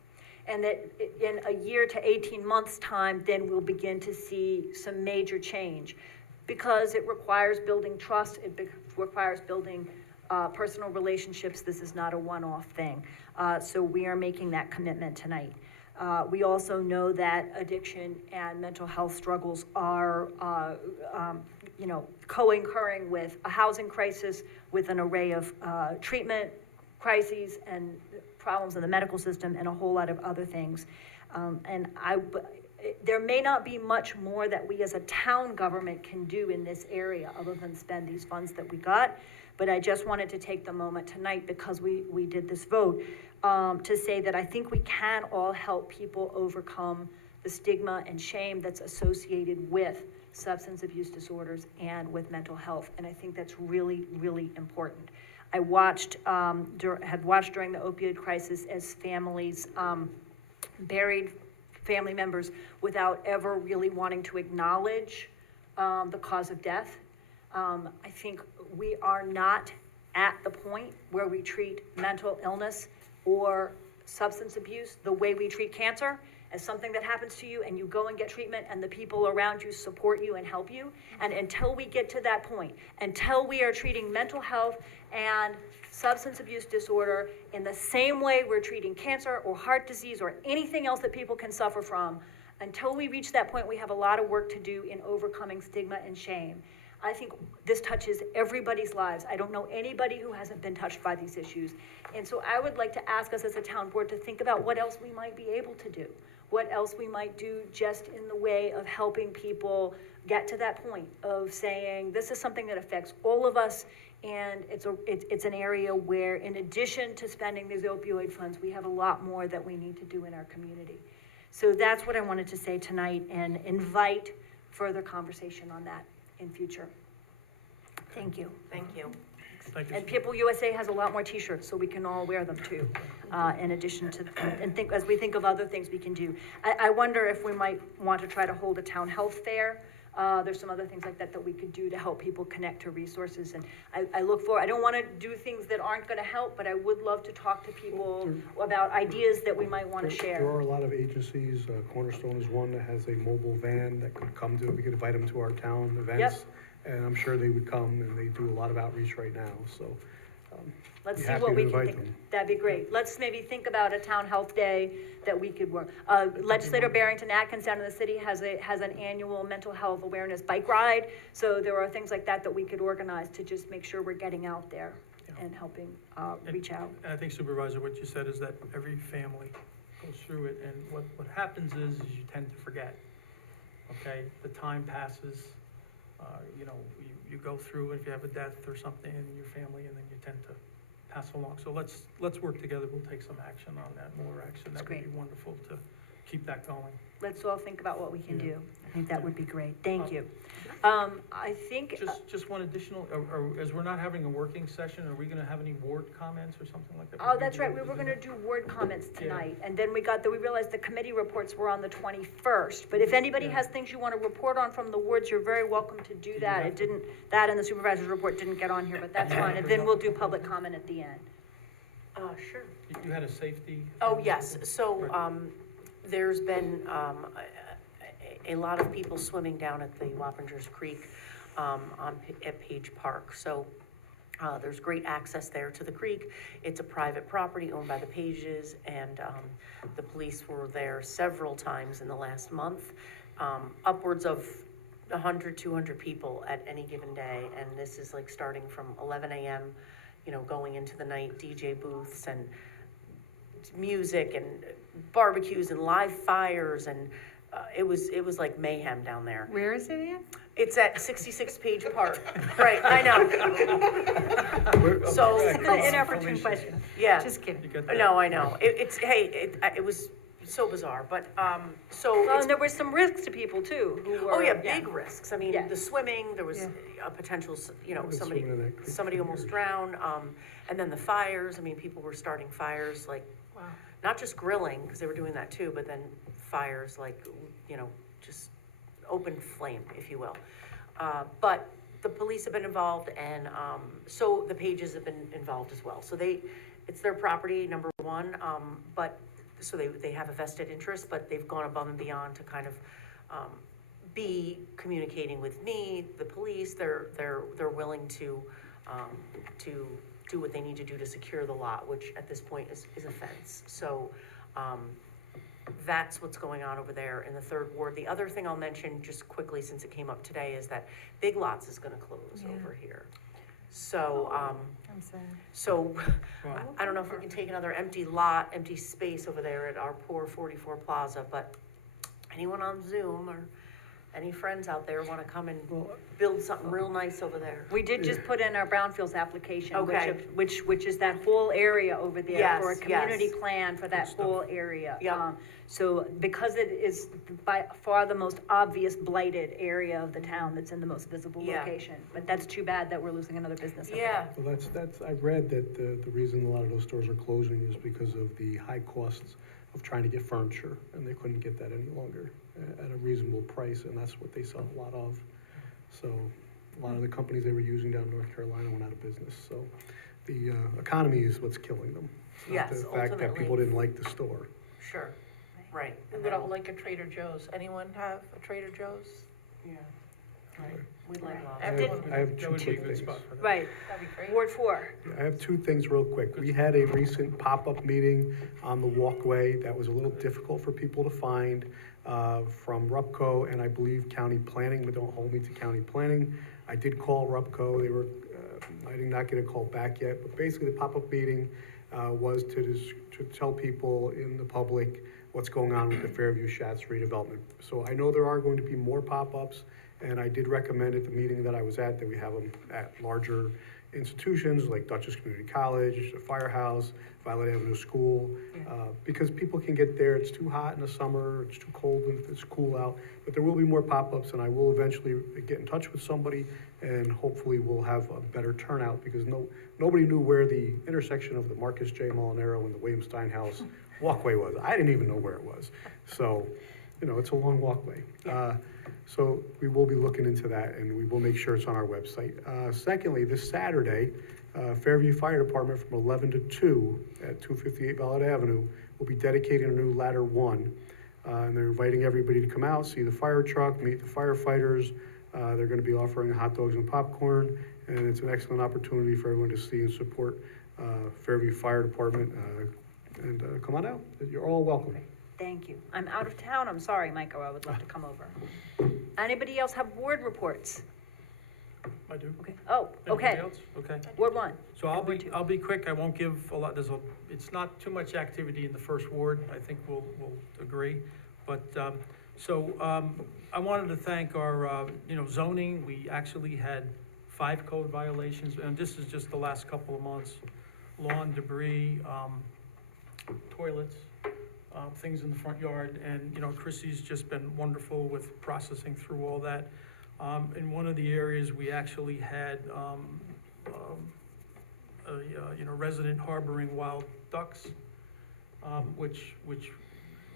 and that in a year to 18 months' time, then we'll begin to see some major change, because it requires building trust, requires building personal relationships. This is not a one-off thing. So we are making that commitment tonight. We also know that addiction and mental health struggles are, co-occurring with a housing crisis, with an array of treatment crises and problems in the medical system, and a whole lot of other things. There may not be much more that we as a town government can do in this area other than spend these funds that we got. But I just wanted to take the moment tonight, because we did this vote, to say that I think we can all help people overcome the stigma and shame that's associated with substance abuse disorders and with mental health. And I think that's really, really important. I watched, had watched during the opioid crisis as families, buried family members without ever really wanting to acknowledge, the cause of death. I think we are not at the point where we treat mental illness or substance abuse the way we treat cancer, as something that happens to you and you go and get treatment and the people around you support you and help you. And until we get to that point, until we are treating mental health and substance abuse disorder in the same way we're treating cancer or heart disease or anything else that people can suffer from, until we reach that point, we have a lot of work to do in overcoming stigma and shame. I think this touches everybody's lives. I don't know anybody who hasn't been touched by these issues. And so I would like to ask us as a town board to think about what else we might be able to do. What else we might do just in the way of helping people get to that point of saying, this is something that affects all of us, and it's an area where, in addition to spending these opioid funds, we have a lot more that we need to do in our community. So that's what I wanted to say tonight, and invite further conversation on that in future. Thank you. Thank you. Thank you. And People USA has a lot more t-shirts, so we can all wear them too, in addition to, and think, as we think of other things we can do. I wonder if we might want to try to hold a town health fair. There's some other things like that that we could do to help people connect to resources. And I look for, I don't want to do things that aren't going to help, but I would love to talk to people about ideas that we might want to share. There are a lot of agencies, Cornerstone is one that has a mobile van that could come to, we could invite them to our town events. Yep. And I'm sure they would come, and they do a lot of outreach right now, so. Let's be see happy what to we can invite think. them. That'd be great. Let's maybe think about a town health day that we could work. Legislator Barrington Atkins down in the city has an annual mental health awareness bike ride. So there are things like that that we could organize to just make sure we're getting out there and helping reach out. And I think Supervisor, what you said is that every family goes through it, and what happens is you tend to forget, okay? The time passes, you know, you go through, if you have a death or something in your family, and then you tend to pass along. So let's work together, we'll take some action on that, more action. That's That would great. be wonderful to keep that going. Let's all think about what we can Yeah. do. I think that would be great. Thank you. I think, Just one additional, as we're not having a working session, are we gonna have any ward comments or something like that? oh, that's right, we were gonna do word comments tonight. And then we realized the committee reports were on the 21st. But if anybody Yeah. has things you want to report on from the wards, you're very welcome to do that. It didn't, that and the supervisor's report didn't get on here, but that's fine. And then we'll do public comment at the end. Sure. You had a safety? Oh, yes, so, Right. there's been, a lot of people swimming down at the Wappingers Creek, at Page Park, so, there's great access there to the creek. It's a private property owned by the Pages, and, the police were there several times in the last month. Upwards of 100, 200 people at any given day, and this is like starting from 11 a.m., you know, going into the night, DJ booths and music and barbecues and live fires, and it was like mayhem down there. Where is it at? It's at 66 Page Park. Right, I know. So, It's an inopportune question. yeah, Just kidding. You got that? no, I know. It was so bizarre, but, so Well, it's, and there were some risks to people too, who were. oh yeah, big risks. I mean, Yeah. the swimming, there was Yeah. a potential, you know, I've been somebody, swimming in that creek somebody for almost years. drowned, and then the fires, I mean, people were starting fires, like, Wow. not just grilling, because they were doing that too, but then fires, like, you know, just open flame, if you will. But the police have been involved, and, so the Pages have been involved as well. So it's their property, number one, but, so they have a vested interest, but they've gone above and beyond to kind of, be communicating with me, the police. They're willing to do what they need to do to secure the lot, which at this point is a fence. So, that's what's going on over there in the third ward. The other thing I'll mention just quickly, since it came up today, is that Big Lots is gonna close Yeah. over here. So, I'm sad. so, Wow. I don't know if we can take another empty lot, empty space over there at our poor 44 Plaza, but anyone on Zoom or Any friends out there wanna come and build something real nice over there? We did just put in our brownfields application, Okay. which is that whole area over there for a Yes, community yes. plan for that whole area. Yeah. So because it is by far the most obvious blighted area of the town that's in the most visible Yeah. location. But that's too bad that we're losing another business over Yeah, there. Well, I've read that the reason a lot of those stores are closing is because of the high costs of trying to get furniture, and they couldn't get that any longer at a reasonable price, and that's what they sell a lot of. So a lot of the companies they were using down in North Carolina went out of business, so the economy is what's killing them. It's not Yes, the fact that people ultimately. didn't like the store. sure, right. We And would then- all like a Trader Joe's. Anyone have a Trader Joe's? Yeah, right, we'd like love. I have That two would be a quick good things. spot for that. Right, That'd be great. Ward 4. I have two things real quick. We had a recent pop-up meeting on the walkway that was a little difficult for people to find from Rupco and I believe County Planning, but don't hold me to County Planning. I did call Rupco. They were, I did not get a call back yet, but basically the pop-up meeting was to tell people in the public what's going on with the Fairview Schatz redevelopment. So I know there are going to be more pop-ups, and I did recommend at the meeting that I was at that we have them at larger institutions like Dutchess Community College, the Firehouse, Violet Avenue School, because people can get there. It's too hot in the summer, it's too cold and it's cool out. But there will be more pop-ups, and I will eventually get in touch with somebody, and hopefully we'll have a better turnout, because nobody knew where the intersection of the Marcus J. Molinaro and the William Steinhaus walkway was. I didn't even know where it was. So, it's a long walkway. So we will be looking into that, and we will make sure it's on our website. Secondly, this Saturday, Fairview Fire Department from 11 to 2 at 258 Violet Avenue will be dedicating a new Ladder 1. And they're inviting everybody to come out, see the fire truck, meet the firefighters. They're gonna be offering hot dogs and popcorn, and it's an excellent opportunity for everyone to see and support Fairview Fire Department. And come on out. You're all welcome. Thank you. I'm out of town, I'm sorry, Michael, I would love to come over. Anybody else have ward reports? I do. Okay, oh, Anybody okay, else? Okay. Ward 1. So I'll Ward 2. be quick, I won't give a lot, it's not too much activity in the first ward, I think we'll agree. But, I wanted to thank our, zoning, we actually had 5 code violations, and this is just the last couple of months. Lawn debris, toilets, things in the front yard, and, Chrissy's just been wonderful with processing through all that. In one of the areas, we actually had, a resident harboring wild ducks, which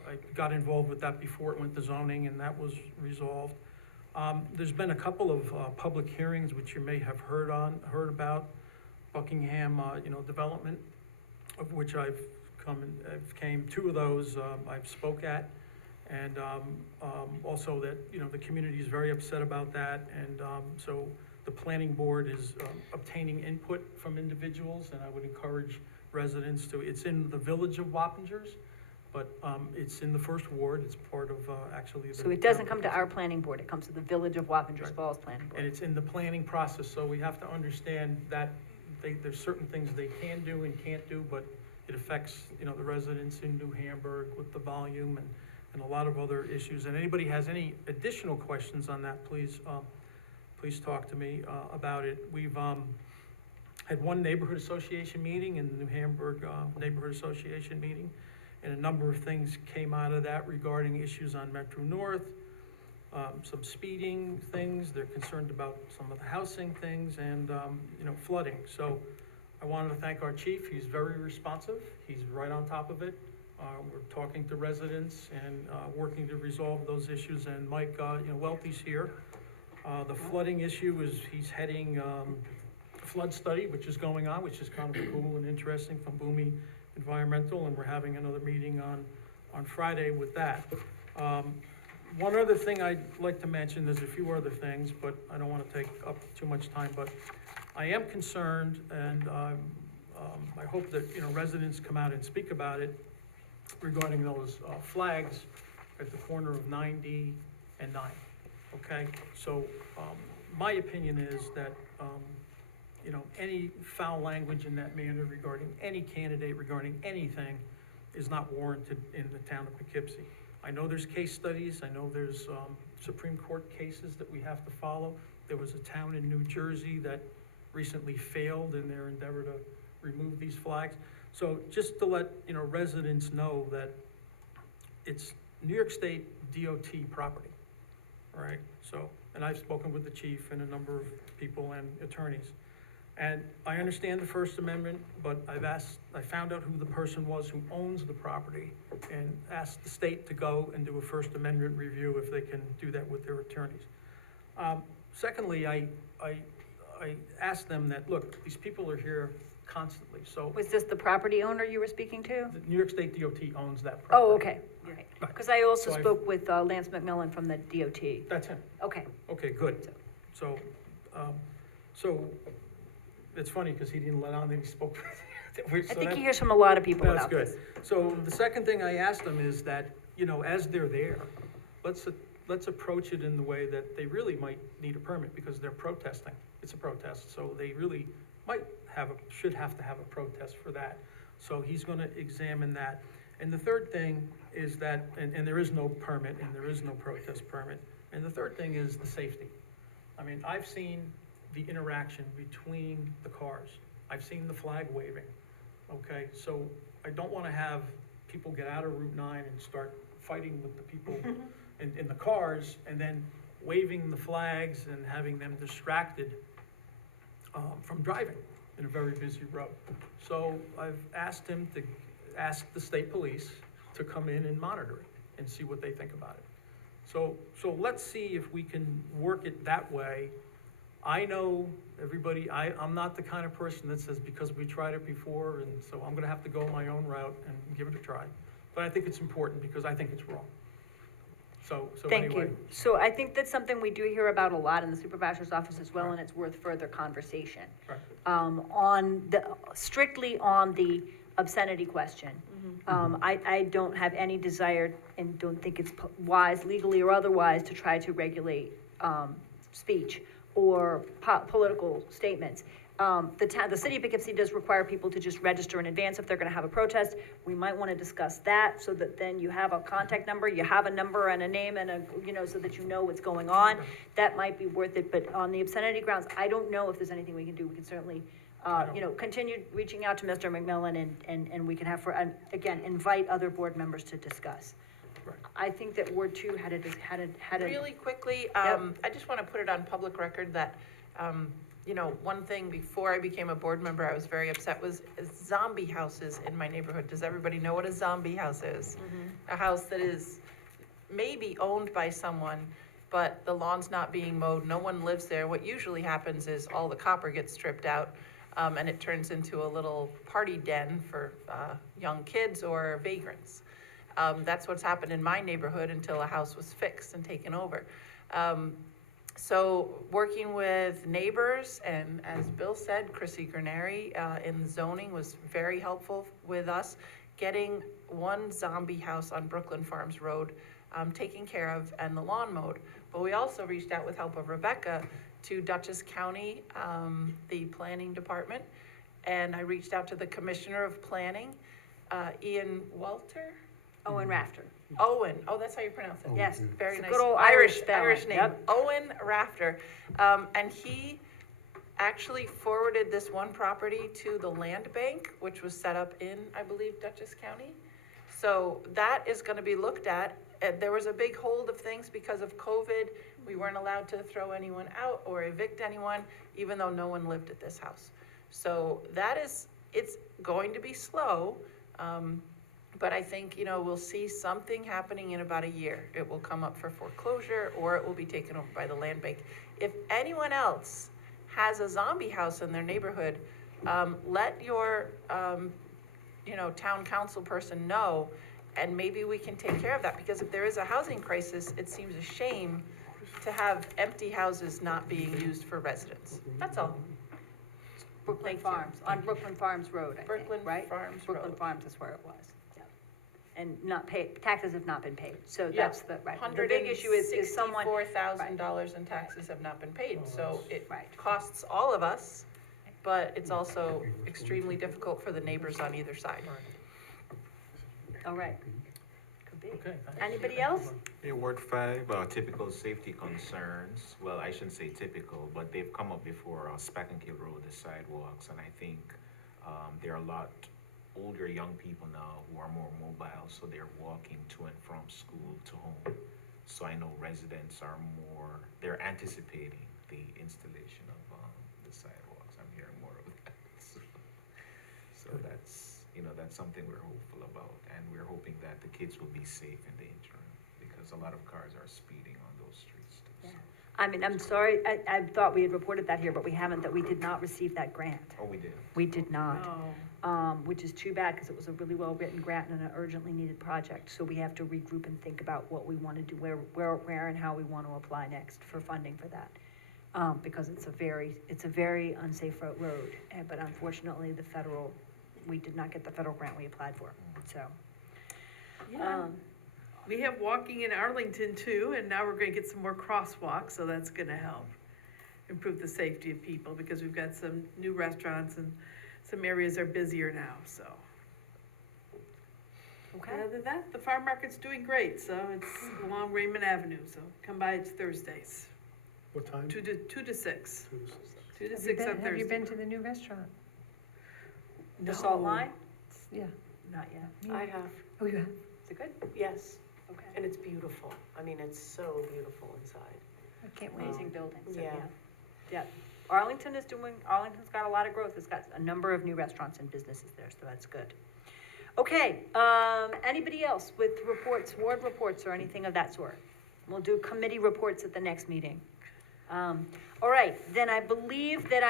I got involved with that before it went to zoning, and that was resolved. There's been a couple of, public hearings which you may have heard about, Buckingham, development, of which I've came, 2 of those, I've spoke at. And, also that, the community is very upset about that, and, so the planning board is, obtaining input from individuals, and I would encourage residents to, it's in the village of Wappingers, but, it's in the first ward, it's part of, actually the. So it doesn't come to our planning board, it comes to the Village of Wappingers Right. Falls Planning And Board. it's in the planning process, so we have to understand that there's certain things they can do and can't do, but it affects, the residents in New Hamburg with the volume and a lot of other issues. And anybody has any additional questions on that, please talk to me, about it. We've, had one neighborhood association meeting in the New Hamburg, Neighborhood Association meeting, and a number of things came out of that regarding issues on Metro North, some speeding things, they're concerned about some of the housing things, and, flooding. So I wanted to thank our chief, he's very responsive, he's right on top of it. We're talking to residents and, working to resolve those issues, and Mike, Welty's here. The flooding issue is, he's heading, a flood study, which is going on, which is kind of cool and interesting, from Boomi Environmental, and we're having another meeting on Friday with that. One other thing I'd like to mention, there's a few other things, but I don't wanna take up too much time, but I am concerned, and, I hope that, residents come out and speak about it regarding those, flags at the corner of 9D and 9, okay? So, my opinion is that, any foul language in that manner regarding any candidate, regarding anything, is not warranted in the town of Poughkeepsie. I know there's case studies, I know there's Supreme Court cases that we have to follow. There was a town in New Jersey that recently failed in their endeavor to remove these flags. So just to let, residents know that it's New York State DOT property, all right? So, and I've spoken with the chief and a number of people and attorneys. And I understand the First Amendment, but I found out who the person was who owns the property and asked the state to go and do a First Amendment review if they can do that with their attorneys. Secondly, I asked them that, look, these people are here constantly, so Was this the property owner you were speaking to? the New York State DOT owns that property. Oh, okay, all right. Because I also So I've- spoke with Lance McMillan from the DOT. That's him. Okay, Okay, good. So, it's funny because he didn't let on that he spoke. I think he hears from a lot of people That's about good. this. So the second thing I asked them is that, as they're there, let's approach it in the way that they really might need a permit because they're protesting. It's a protest, so they really should have to have a protest for that. So he's gonna examine that. And the third thing is that, and there is no permit and there is no protest permit. And the third thing is the safety. I mean, I've seen the interaction between the cars. I've seen the flag waving, okay? So I don't wanna have people get out of Route 9 and start fighting with the people in the cars and then waving the flags and having them distracted from driving in a very busy road. So I've asked him to ask the state police to come in and monitor it and see what they think about it. So let's see if we can work it that way. I know everybody, I'm not the kind of person that says because we tried it before and so I'm gonna have to go my own route and give it a try. But I think it's important because I think it's wrong. So Thank anyway. you. So I think that's something we do hear about a lot in the supervisor's office as well, and it's worth further conversation. Right. Strictly on the obscenity question, I don't have any desire and don't think it's wise, legally or otherwise, to try to regulate, speech or political statements. The city of Poughkeepsie does require people to just register in advance if they're gonna have a protest. We might wanna discuss that so that then you have a contact number, you have a number and a name and so that you know what's going on. That might be worth it, but on the obscenity grounds, I don't know if there's anything we can do. We can certainly, continue reaching out to Mr. McMillan and we can have, again, invite other board members to discuss. Right. I think that Ward 2 had a. Really quickly, Yep. I just want to put it on public record that, one thing before I became a board member, I was very upset was zombie houses in my neighborhood. Does everybody know what a zombie house is? A house that is maybe owned by someone, but the lawn's not being mowed, no one lives there. What usually happens is all the copper gets stripped out, and it turns into a little party den for young kids or vagrants. That's what's happened in my neighborhood until a house was fixed and taken over. So working with neighbors, and as Bill said, Chrissy Granary in zoning was very helpful with us, getting one zombie house on Brooklyn Farms Road taken care of and the lawn mowed. But we also reached out with help of Rebecca to Dutchess County, the planning department, and I reached out to the commissioner of planning, Ian Walter? Owen Rafter. Owen, that's how you pronounce it? Yes. Very It's a nice. good old Irish Irish spelling, name. yep. Owen Rafter. And he actually forwarded this one property to the land bank, which was set up in, I believe, Dutchess County. So that is gonna be looked at. There was a big hold of things because of COVID. We weren't allowed to throw anyone out or evict anyone, even though no one lived at this house. So it's going to be slow. But I think, we'll see something happening in about a year. It will come up for foreclosure or it will be taken over by the land bank. If anyone else has a zombie house in their neighborhood, let your, town council person know, and maybe we can take care of that. Because if there is a housing crisis, it seems a shame to have empty houses not being used for residents. That's all. Brooklyn Thank you. Farms, on Brooklyn Farms Road, I think, Brooklyn right? Farms Brooklyn Road. Farms is where it was, yeah. And not paid, taxes have not been paid, so that's the, right. The big issue is someone. $164,000 in taxes have not been paid, so it Right. costs all of us, but it's also extremely difficult for the neighbors on either side. All right. be. Okay. thanks. Anybody else? Yeah, Ward 5, typical safety concerns. Well, I shouldn't say typical, but they've come up before. Spack and Kill Road, the sidewalks, and I think there are a lot older young people now who are more mobile, so they're walking to and from school to home. So I know residents are they're anticipating the installation of the sidewalks. I'm hearing more of that. So that's something we're hopeful about, and we're hoping that the kids will be safe in the interim, because a lot of cars are speeding on those streets too. So. I mean, I'm sorry, I thought we had reported that here, but we haven't, that we did not receive that grant. Oh, we did. We did not. Oh. Which is too bad, because it was a really well-written grant and an urgently needed project. So we have to regroup and think about what we want to do, where and how we want to apply next for funding for that. Because it's a very unsafe road, but unfortunately, we did not get the federal grant we applied for, so. Yeah. We have walking in Arlington too, and now we're gonna get some more crosswalks, so that's gonna help improve the safety of people, because we've got some new restaurants and some areas are busier now, so. Okay. Other than that, the farm market's doing great, so it's along Raymond Avenue, so come by, it's Thursdays, What time? 2 to 6. 2 to 6 on Thursday. Have you been to the new restaurant? The salt No. line? Yeah. Not yet. I have, Oh, you have? Is it good? yes, Okay. and it's beautiful. I mean, it's so beautiful inside. I can't wait. Amazing buildings, so, Yeah. yeah. Arlington's got a lot of growth. It's got a number of new restaurants and businesses there, so that's good. Okay, anybody else with reports, ward reports, or anything of that sort? We'll do committee reports at the next meeting. All right, then I believe that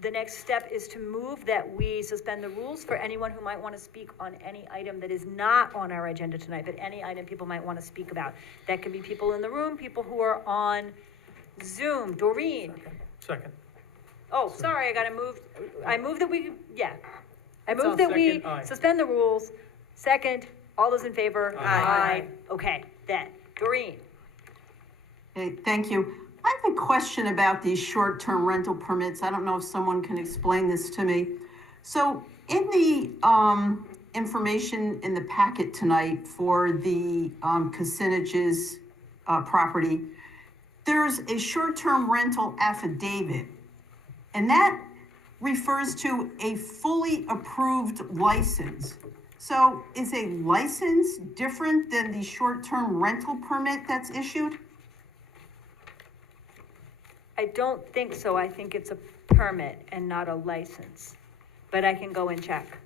the next step is to move that we suspend the rules for anyone who might want to speak on any item that is not on our agenda tonight, but any item people might want to speak about. That could be people in the room, people who are on Zoom. Doreen? Second. Oh, sorry, I move that we, yeah. I It's on move that we second, aye. suspend the rules. Second, all those in favor? Aye. Okay, then, Doreen. Okay, thank you. I have a question about these short-term rental permits. I don't know if someone can explain this to me. So in the information in the packet tonight for the Kucinich's property, there's a short-term rental affidavit, and that refers to a fully approved license. So is a license different than the short-term rental permit that's issued? I don't think so. I think it's a permit and not a license, but I can go and check.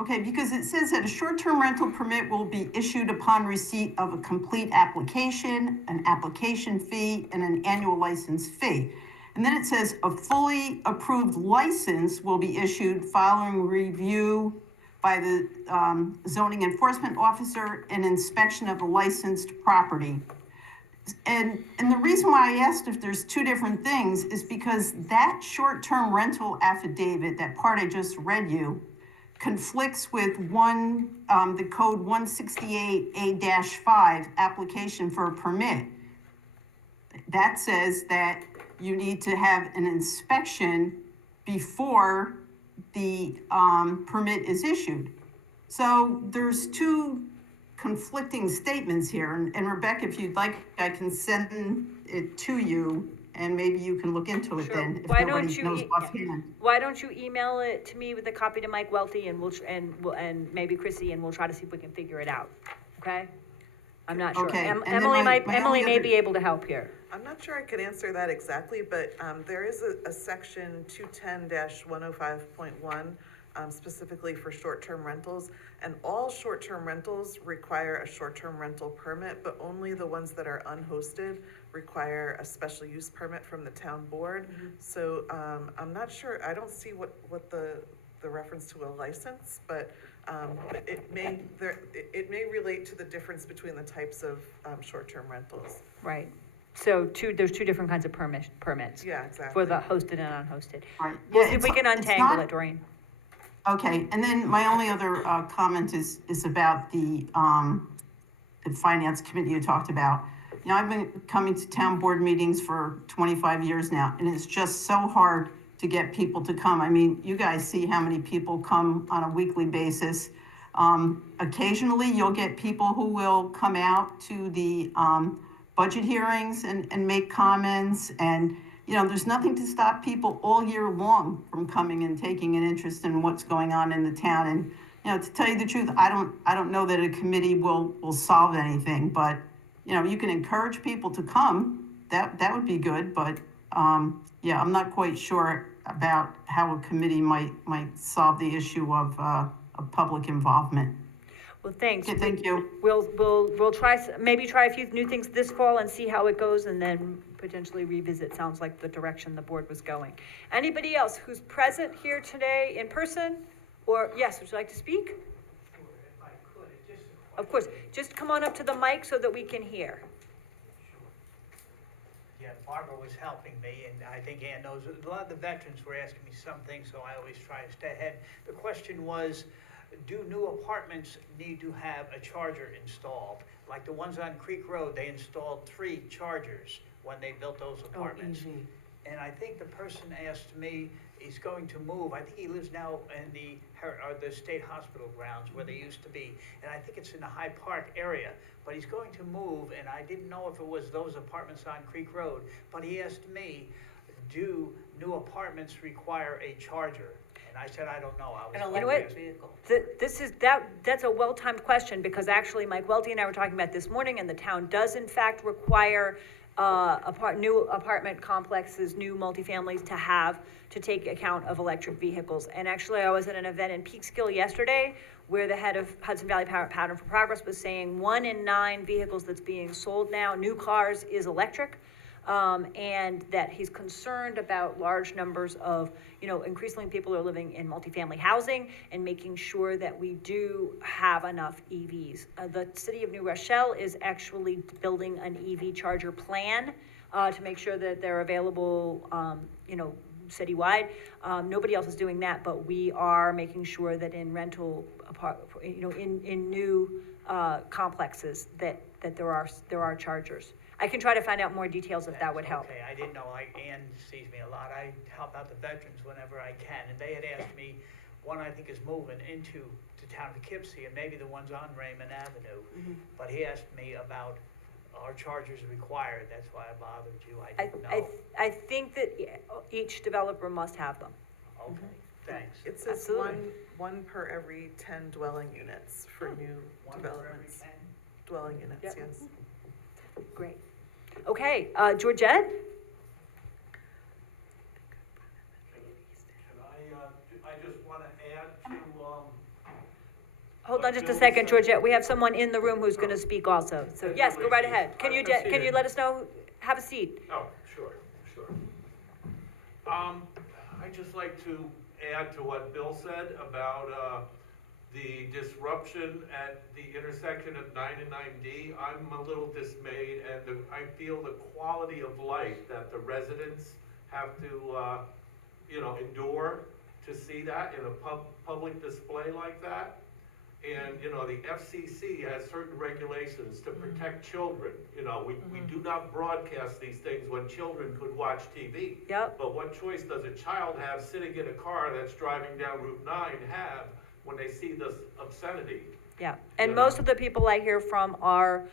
Okay, because it says that a short-term rental permit will be issued upon receipt of a complete application, an application fee, and an annual license fee. And then it says a fully approved license will be issued following review by the zoning enforcement officer and inspection of the licensed property. And the reason why I asked if there's two different things is because that short-term rental affidavit, that part I just read you, conflicts with the code 168A-5 application for a permit. That says that you need to have an inspection before the permit is issued. So there's two conflicting statements here, and Rebecca, if you'd like, I can send it to you, and maybe you can look into it Sure. then, if Why don't nobody you knows offhand. Why don't you email it to me with a copy to Mike Welty, and and maybe Chrissy, and we'll try to see if we can figure it out, okay? I'm not sure. Okay, and then Emily my Emily only may other- be able to help here. I'm not sure I could answer that exactly, but there is a section 210-105.1 specifically for short-term rentals. And all short-term rentals require a short-term rental permit, but only the ones that are unhosted require a special use permit from the town board. So I'm not sure, I don't see what the reference to a license, but it may relate to the difference between the types of short-term rentals. Right. So there's two different kinds of permits. Yeah, exactly. For the hosted and unhosted. Right. We'll Yeah, see if we it's- can it's untangle not- it, Doreen. Okay, and then my only other comment is about the finance committee you talked about. You know, I've been coming to town board meetings for 25 years now, and it's just so hard to get people to come. I mean, you guys see how many people come on a weekly basis. Occasionally, you'll get people who will come out to the budget hearings and make comments. And, you know, there's nothing to stop people all year long from coming and taking an interest in what's going on in the town. And, you know, to tell you the truth, I don't know that a committee will solve anything, but, you know, you can encourage people to come. That would be good, but, yeah, I'm not quite sure about how a committee might solve the issue of public involvement. Well, thanks. Okay, thank you. We'll try, maybe try a few new things this fall and see how it goes, and then potentially revisit. Sounds like the direction the board was going. Anybody else who's present here today in person? Or, yes, would you like to speak? If I could, just a Of course, just come on up to the mic so that we can hear. Yeah, Barbara was helping me, and I think Ann knows, a lot of the veterans were asking me some things, so I always try to stay ahead. The question was, do new apartments need to have a charger installed? Like the ones on Creek Road, they installed 3 chargers when they built those apartments. And I think the person asked me, he's going to move, I think he lives now in the state hospital grounds where they used to be. And I think it's in the Hyde Park area, but he's going to move, and I didn't know if it was those apartments on Creek Road. But he asked me, do new apartments require a charger? And I said, I don't know. An You know what? electric vehicle. That's a well-timed question, because actually Mike Welty and I were talking about this morning, and the town does in fact require new apartment complexes, new multifamilies to take account of electric vehicles. And actually, I was at an event in Peekskill yesterday where the head of Hudson Valley Pattern for Progress was saying 1 in 9 vehicles that's being sold now, new cars, is electric. And that he's concerned about large numbers of, you know, increasingly people are living in multifamily housing, and making sure that we do have enough EVs. The city of New Rochelle is actually building an EV charger plan to make sure that they're available, you know, citywide. Nobody else is doing that, but we are making sure that in rental, you know, in new complexes that there are chargers. I can try to find out more details if that would help. Okay, I didn't know, Ann sees me a lot, I help out the veterans whenever I can, and they had asked me, one I think is moving into the town of Poughkeepsie, and maybe the ones on Raymond Avenue, but he asked me about, are chargers required? That's why I bothered you, I didn't know. I think that each developer must have them. Okay, thanks. It says Absolutely. one per every 10 dwelling units for new One for every developments. 10? Dwelling units, Yep. yes. Great. Okay, Georgette? I just want to add to, Hold on just a second, Georgette. We have someone in the room who's going to speak also. So yes, go right ahead. Can you let us know? Have a seat. oh, sure. I'd just like to add to what Bill said about, the disruption at the intersection of 9 and 9D. I'm a little dismayed, and I feel the quality of life that the residents have to, endure to see that in a public display like that. And, you know, the FCC has certain regulations to protect children. You know, we do not broadcast these things when children could watch TV. Yep. But what choice does a child have sitting in a car that's driving down Route 9 have when they see this obscenity? Yeah, and Yeah. most of the people I hear from are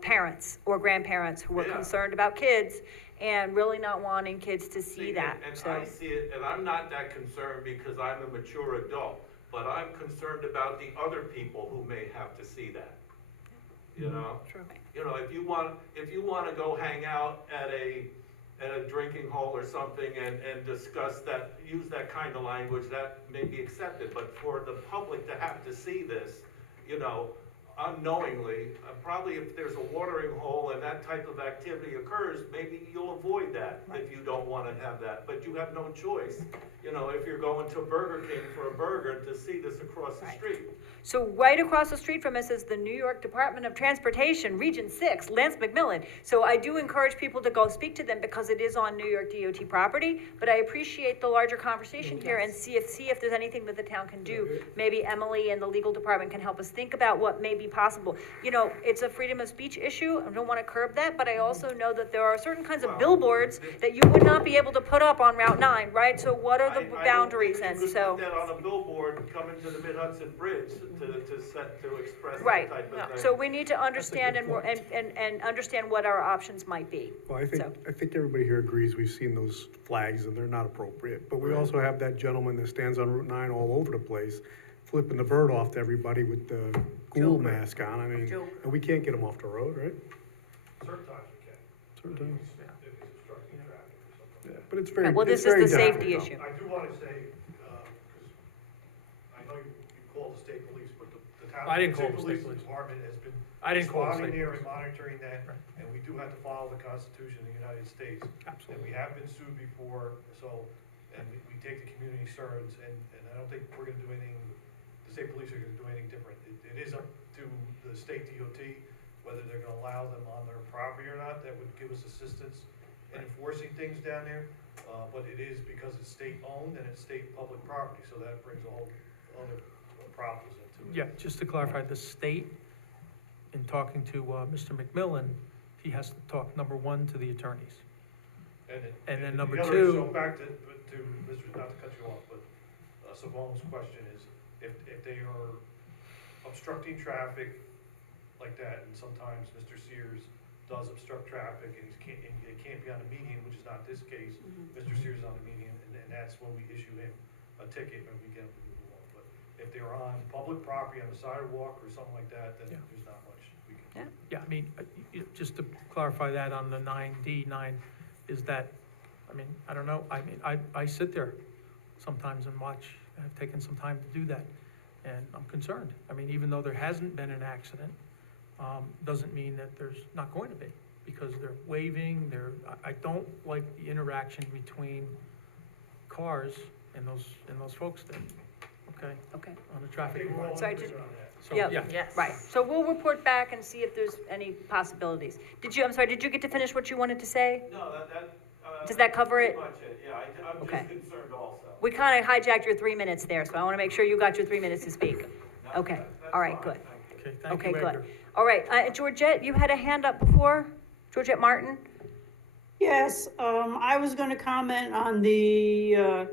parents or grandparents who are Yeah. concerned about kids and really not wanting kids to see that. And So, I see it, and I'm not that concerned because I'm a mature adult, but I'm concerned about the other people who may have to see that. You know? True. You know, if you want to go hang out at a drinking hole or something and discuss that, use that kind of language, that may be accepted. But for the public to have to see this, you know, unknowingly, probably if there's a watering hole and that type of activity occurs, maybe you'll avoid that if you don't want to have that. But you have no choice, you know, if you're going to Burger King for a burger, to see this across the street. So right across the street from us is the New York Department of Transportation, Region 6, Lance McMillan. So I do encourage people to go speak to them because it is on New York DOT property, but I appreciate the larger conversation here and see if there's anything that the town can do. Maybe Emily and the legal department can help us think about what maybe be possible. You know, it's a freedom of speech issue, I don't wanna curb that, but I also know that there are certain kinds of billboards that you would not be able to put up on Route 9, right? So what are the boundaries, and You so, could put that on a billboard coming to the Mid-Hudson Bridge to express right. that type of thing. So we need to understand and understand what our options might be. Well, I So- think everybody here agrees, we've seen those flags and they're not appropriate. But we also have that gentleman that stands on Route 9 all over the place, flipping the bird off to everybody with the ghoul mask on, I mean, Joker. and we can't get him off the road, right? Certain times we can, Certain times. if he's obstructing traffic or something. Yeah, but it's very, Well, it's this is very the safety difficult. issue. I do want to say, because I know you called the state police, but the town. I didn't call the police state police. department has been I didn't call the responding state there police. and monitoring that, Right. and we do have to follow the Constitution of the United States. And Absolutely. we have been sued before, so, and we take the community concerns, and I don't think we're gonna do anything, the state police are gonna do anything different. It is up to the state DOT, whether they're gonna allow them on their property or not, that would give us assistance in enforcing things down there. But it is because it's state-owned and it's state public property, so that brings all other problems into it. Yeah, just to clarify, the state, in talking to, Mr. McMillan, he has to talk, number one, to the attorneys. And then number the other two- issue, back to Mr., not to cut you off, but Savone's question is, if they are obstructing traffic like that, and sometimes Mr. Sears does obstruct traffic, and they can't be on the median, which is not this case, Mr. Sears is on the median, and that's when we issue him a ticket, and we get him to move along. But if they're on public property, on the sidewalk, or something like that, then Yeah. there's not much we can do. Yeah, I mean, just to clarify that on the 9D9, is that, I mean, I don't know, I mean, I sit there sometimes and watch, I've taken some time to do that, and I'm concerned. I mean, even though there hasn't been an accident, doesn't mean that there's not going to be, because they're waving, I don't like the interaction between cars and those folks there, okay, Okay. on the I traffic. think we're all in Sorry, agreement on that. So, Yeah. yeah. Yes. Right, so we'll report back and see if there's any possibilities. I'm sorry, did you get to finish what you wanted to say? No, Does that cover it? pretty much it, yeah, I'm Okay. just concerned also. We kind of hijacked your 3 minutes there, so I want to make sure you got your 3 minutes to speak. Okay, all right, good. Okay, thank Okay, you, good. Edgar. All right, Georgette, you had a hand up before? Georgette Martin? Yes, I was gonna comment on the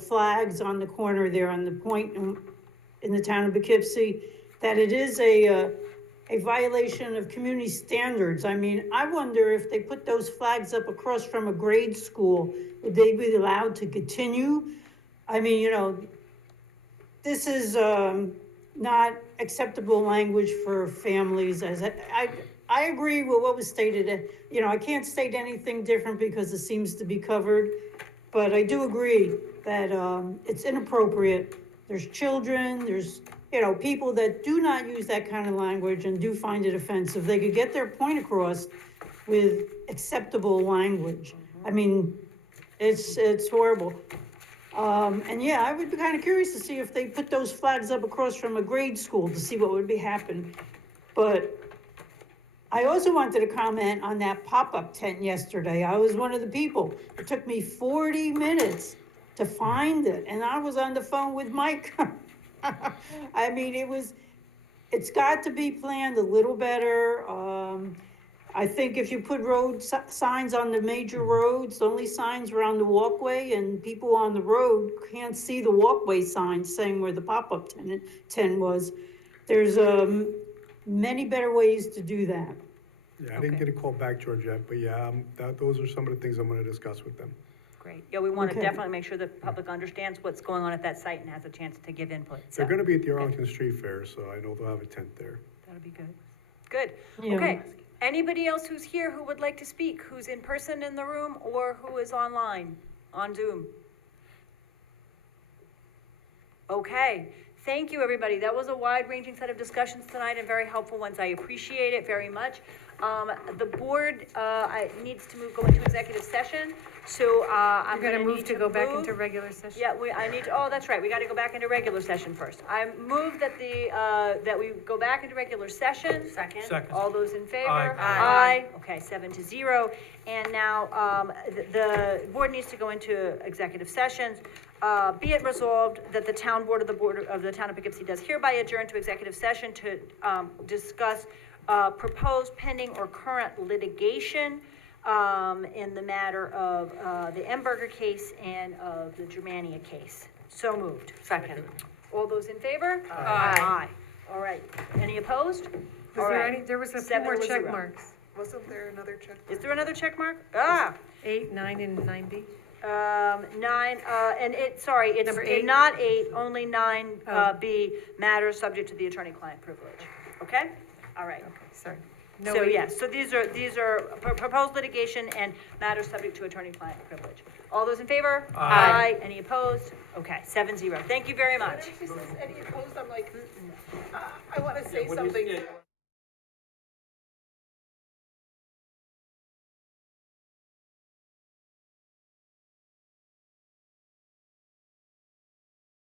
flags on the corner there on the point in the town of Poughkeepsie, that it is a violation of community standards. I mean, I wonder if they put those flags up across from a grade school, would they be allowed to continue? I mean, you know, this is, not acceptable language for families, as I agree with what was stated. You know, I can't state anything different because it seems to be covered, but I do agree that, it's inappropriate. There's children, there's, you know, people that do not use that kind of language and do find it offensive. They could get their point across with acceptable language. I mean, it's horrible. And yeah, I would be kind of curious to see if they put those flags up across from a grade school to see what would be happen. But I also wanted to comment on that pop-up tent yesterday. I was one of the people. It took me 40 minutes to find it, and I was on the phone with Mike. I mean, it's got to be planned a little better. I think if you put road signs on the major roads, only signs around the walkway, and people on the road can't see the walkway signs saying where the pop-up tent was. There's many better ways to do that. Yeah, I didn't get a call back, Georgette, but yeah, those are some of the things I'm gonna discuss with them. Great. Yeah, we want to Okay. definitely make sure the public understands what's going on at that site and has a chance to give input. So They're gonna be at the Arlington Street Fair, so I know they'll have a tent there. that'll be good. Good. Yeah. Okay. Anybody else who's here who would like to speak, who's in person in the room or who is online, on Zoom? Okay. Thank you, everybody. That was a wide-ranging set of discussions tonight and very helpful ones. I appreciate it very much. The board needs to go into executive session, so I'm We're gonna gonna move need to go back move- into regular session. Yeah, that's right, we gotta go back into regular session first. I move that that we go back into regular session. Second. Second. All those in favor? Aye. Aye. Okay, 7-0. And now, the board needs to go into executive sessions. Be it resolved that the town board of the town of Poughkeepsie does hereby adjourn to executive session to discuss proposed pending or current litigation in the matter of the Emberger case and of the Germania case. So moved. Second. All those in favor? Aye. All right. Any opposed? All Was there right. any, there was a few 7 more to check 0. marks. Wasn't there another check? Is there another check mark? Ah, 8, 9, and 9B. 9, and it's Number 8? not 8, only 9, Oh. B, matters subject to the attorney-client privilege. Okay? All right. Okay, sorry. No, So, eight. yes, so these are proposed litigation and matters subject to attorney-client privilege. All those in favor? Aye. Any opposed? Okay, 7-0. Thank you very much. When she says any opposed, I'm like, I want to say something.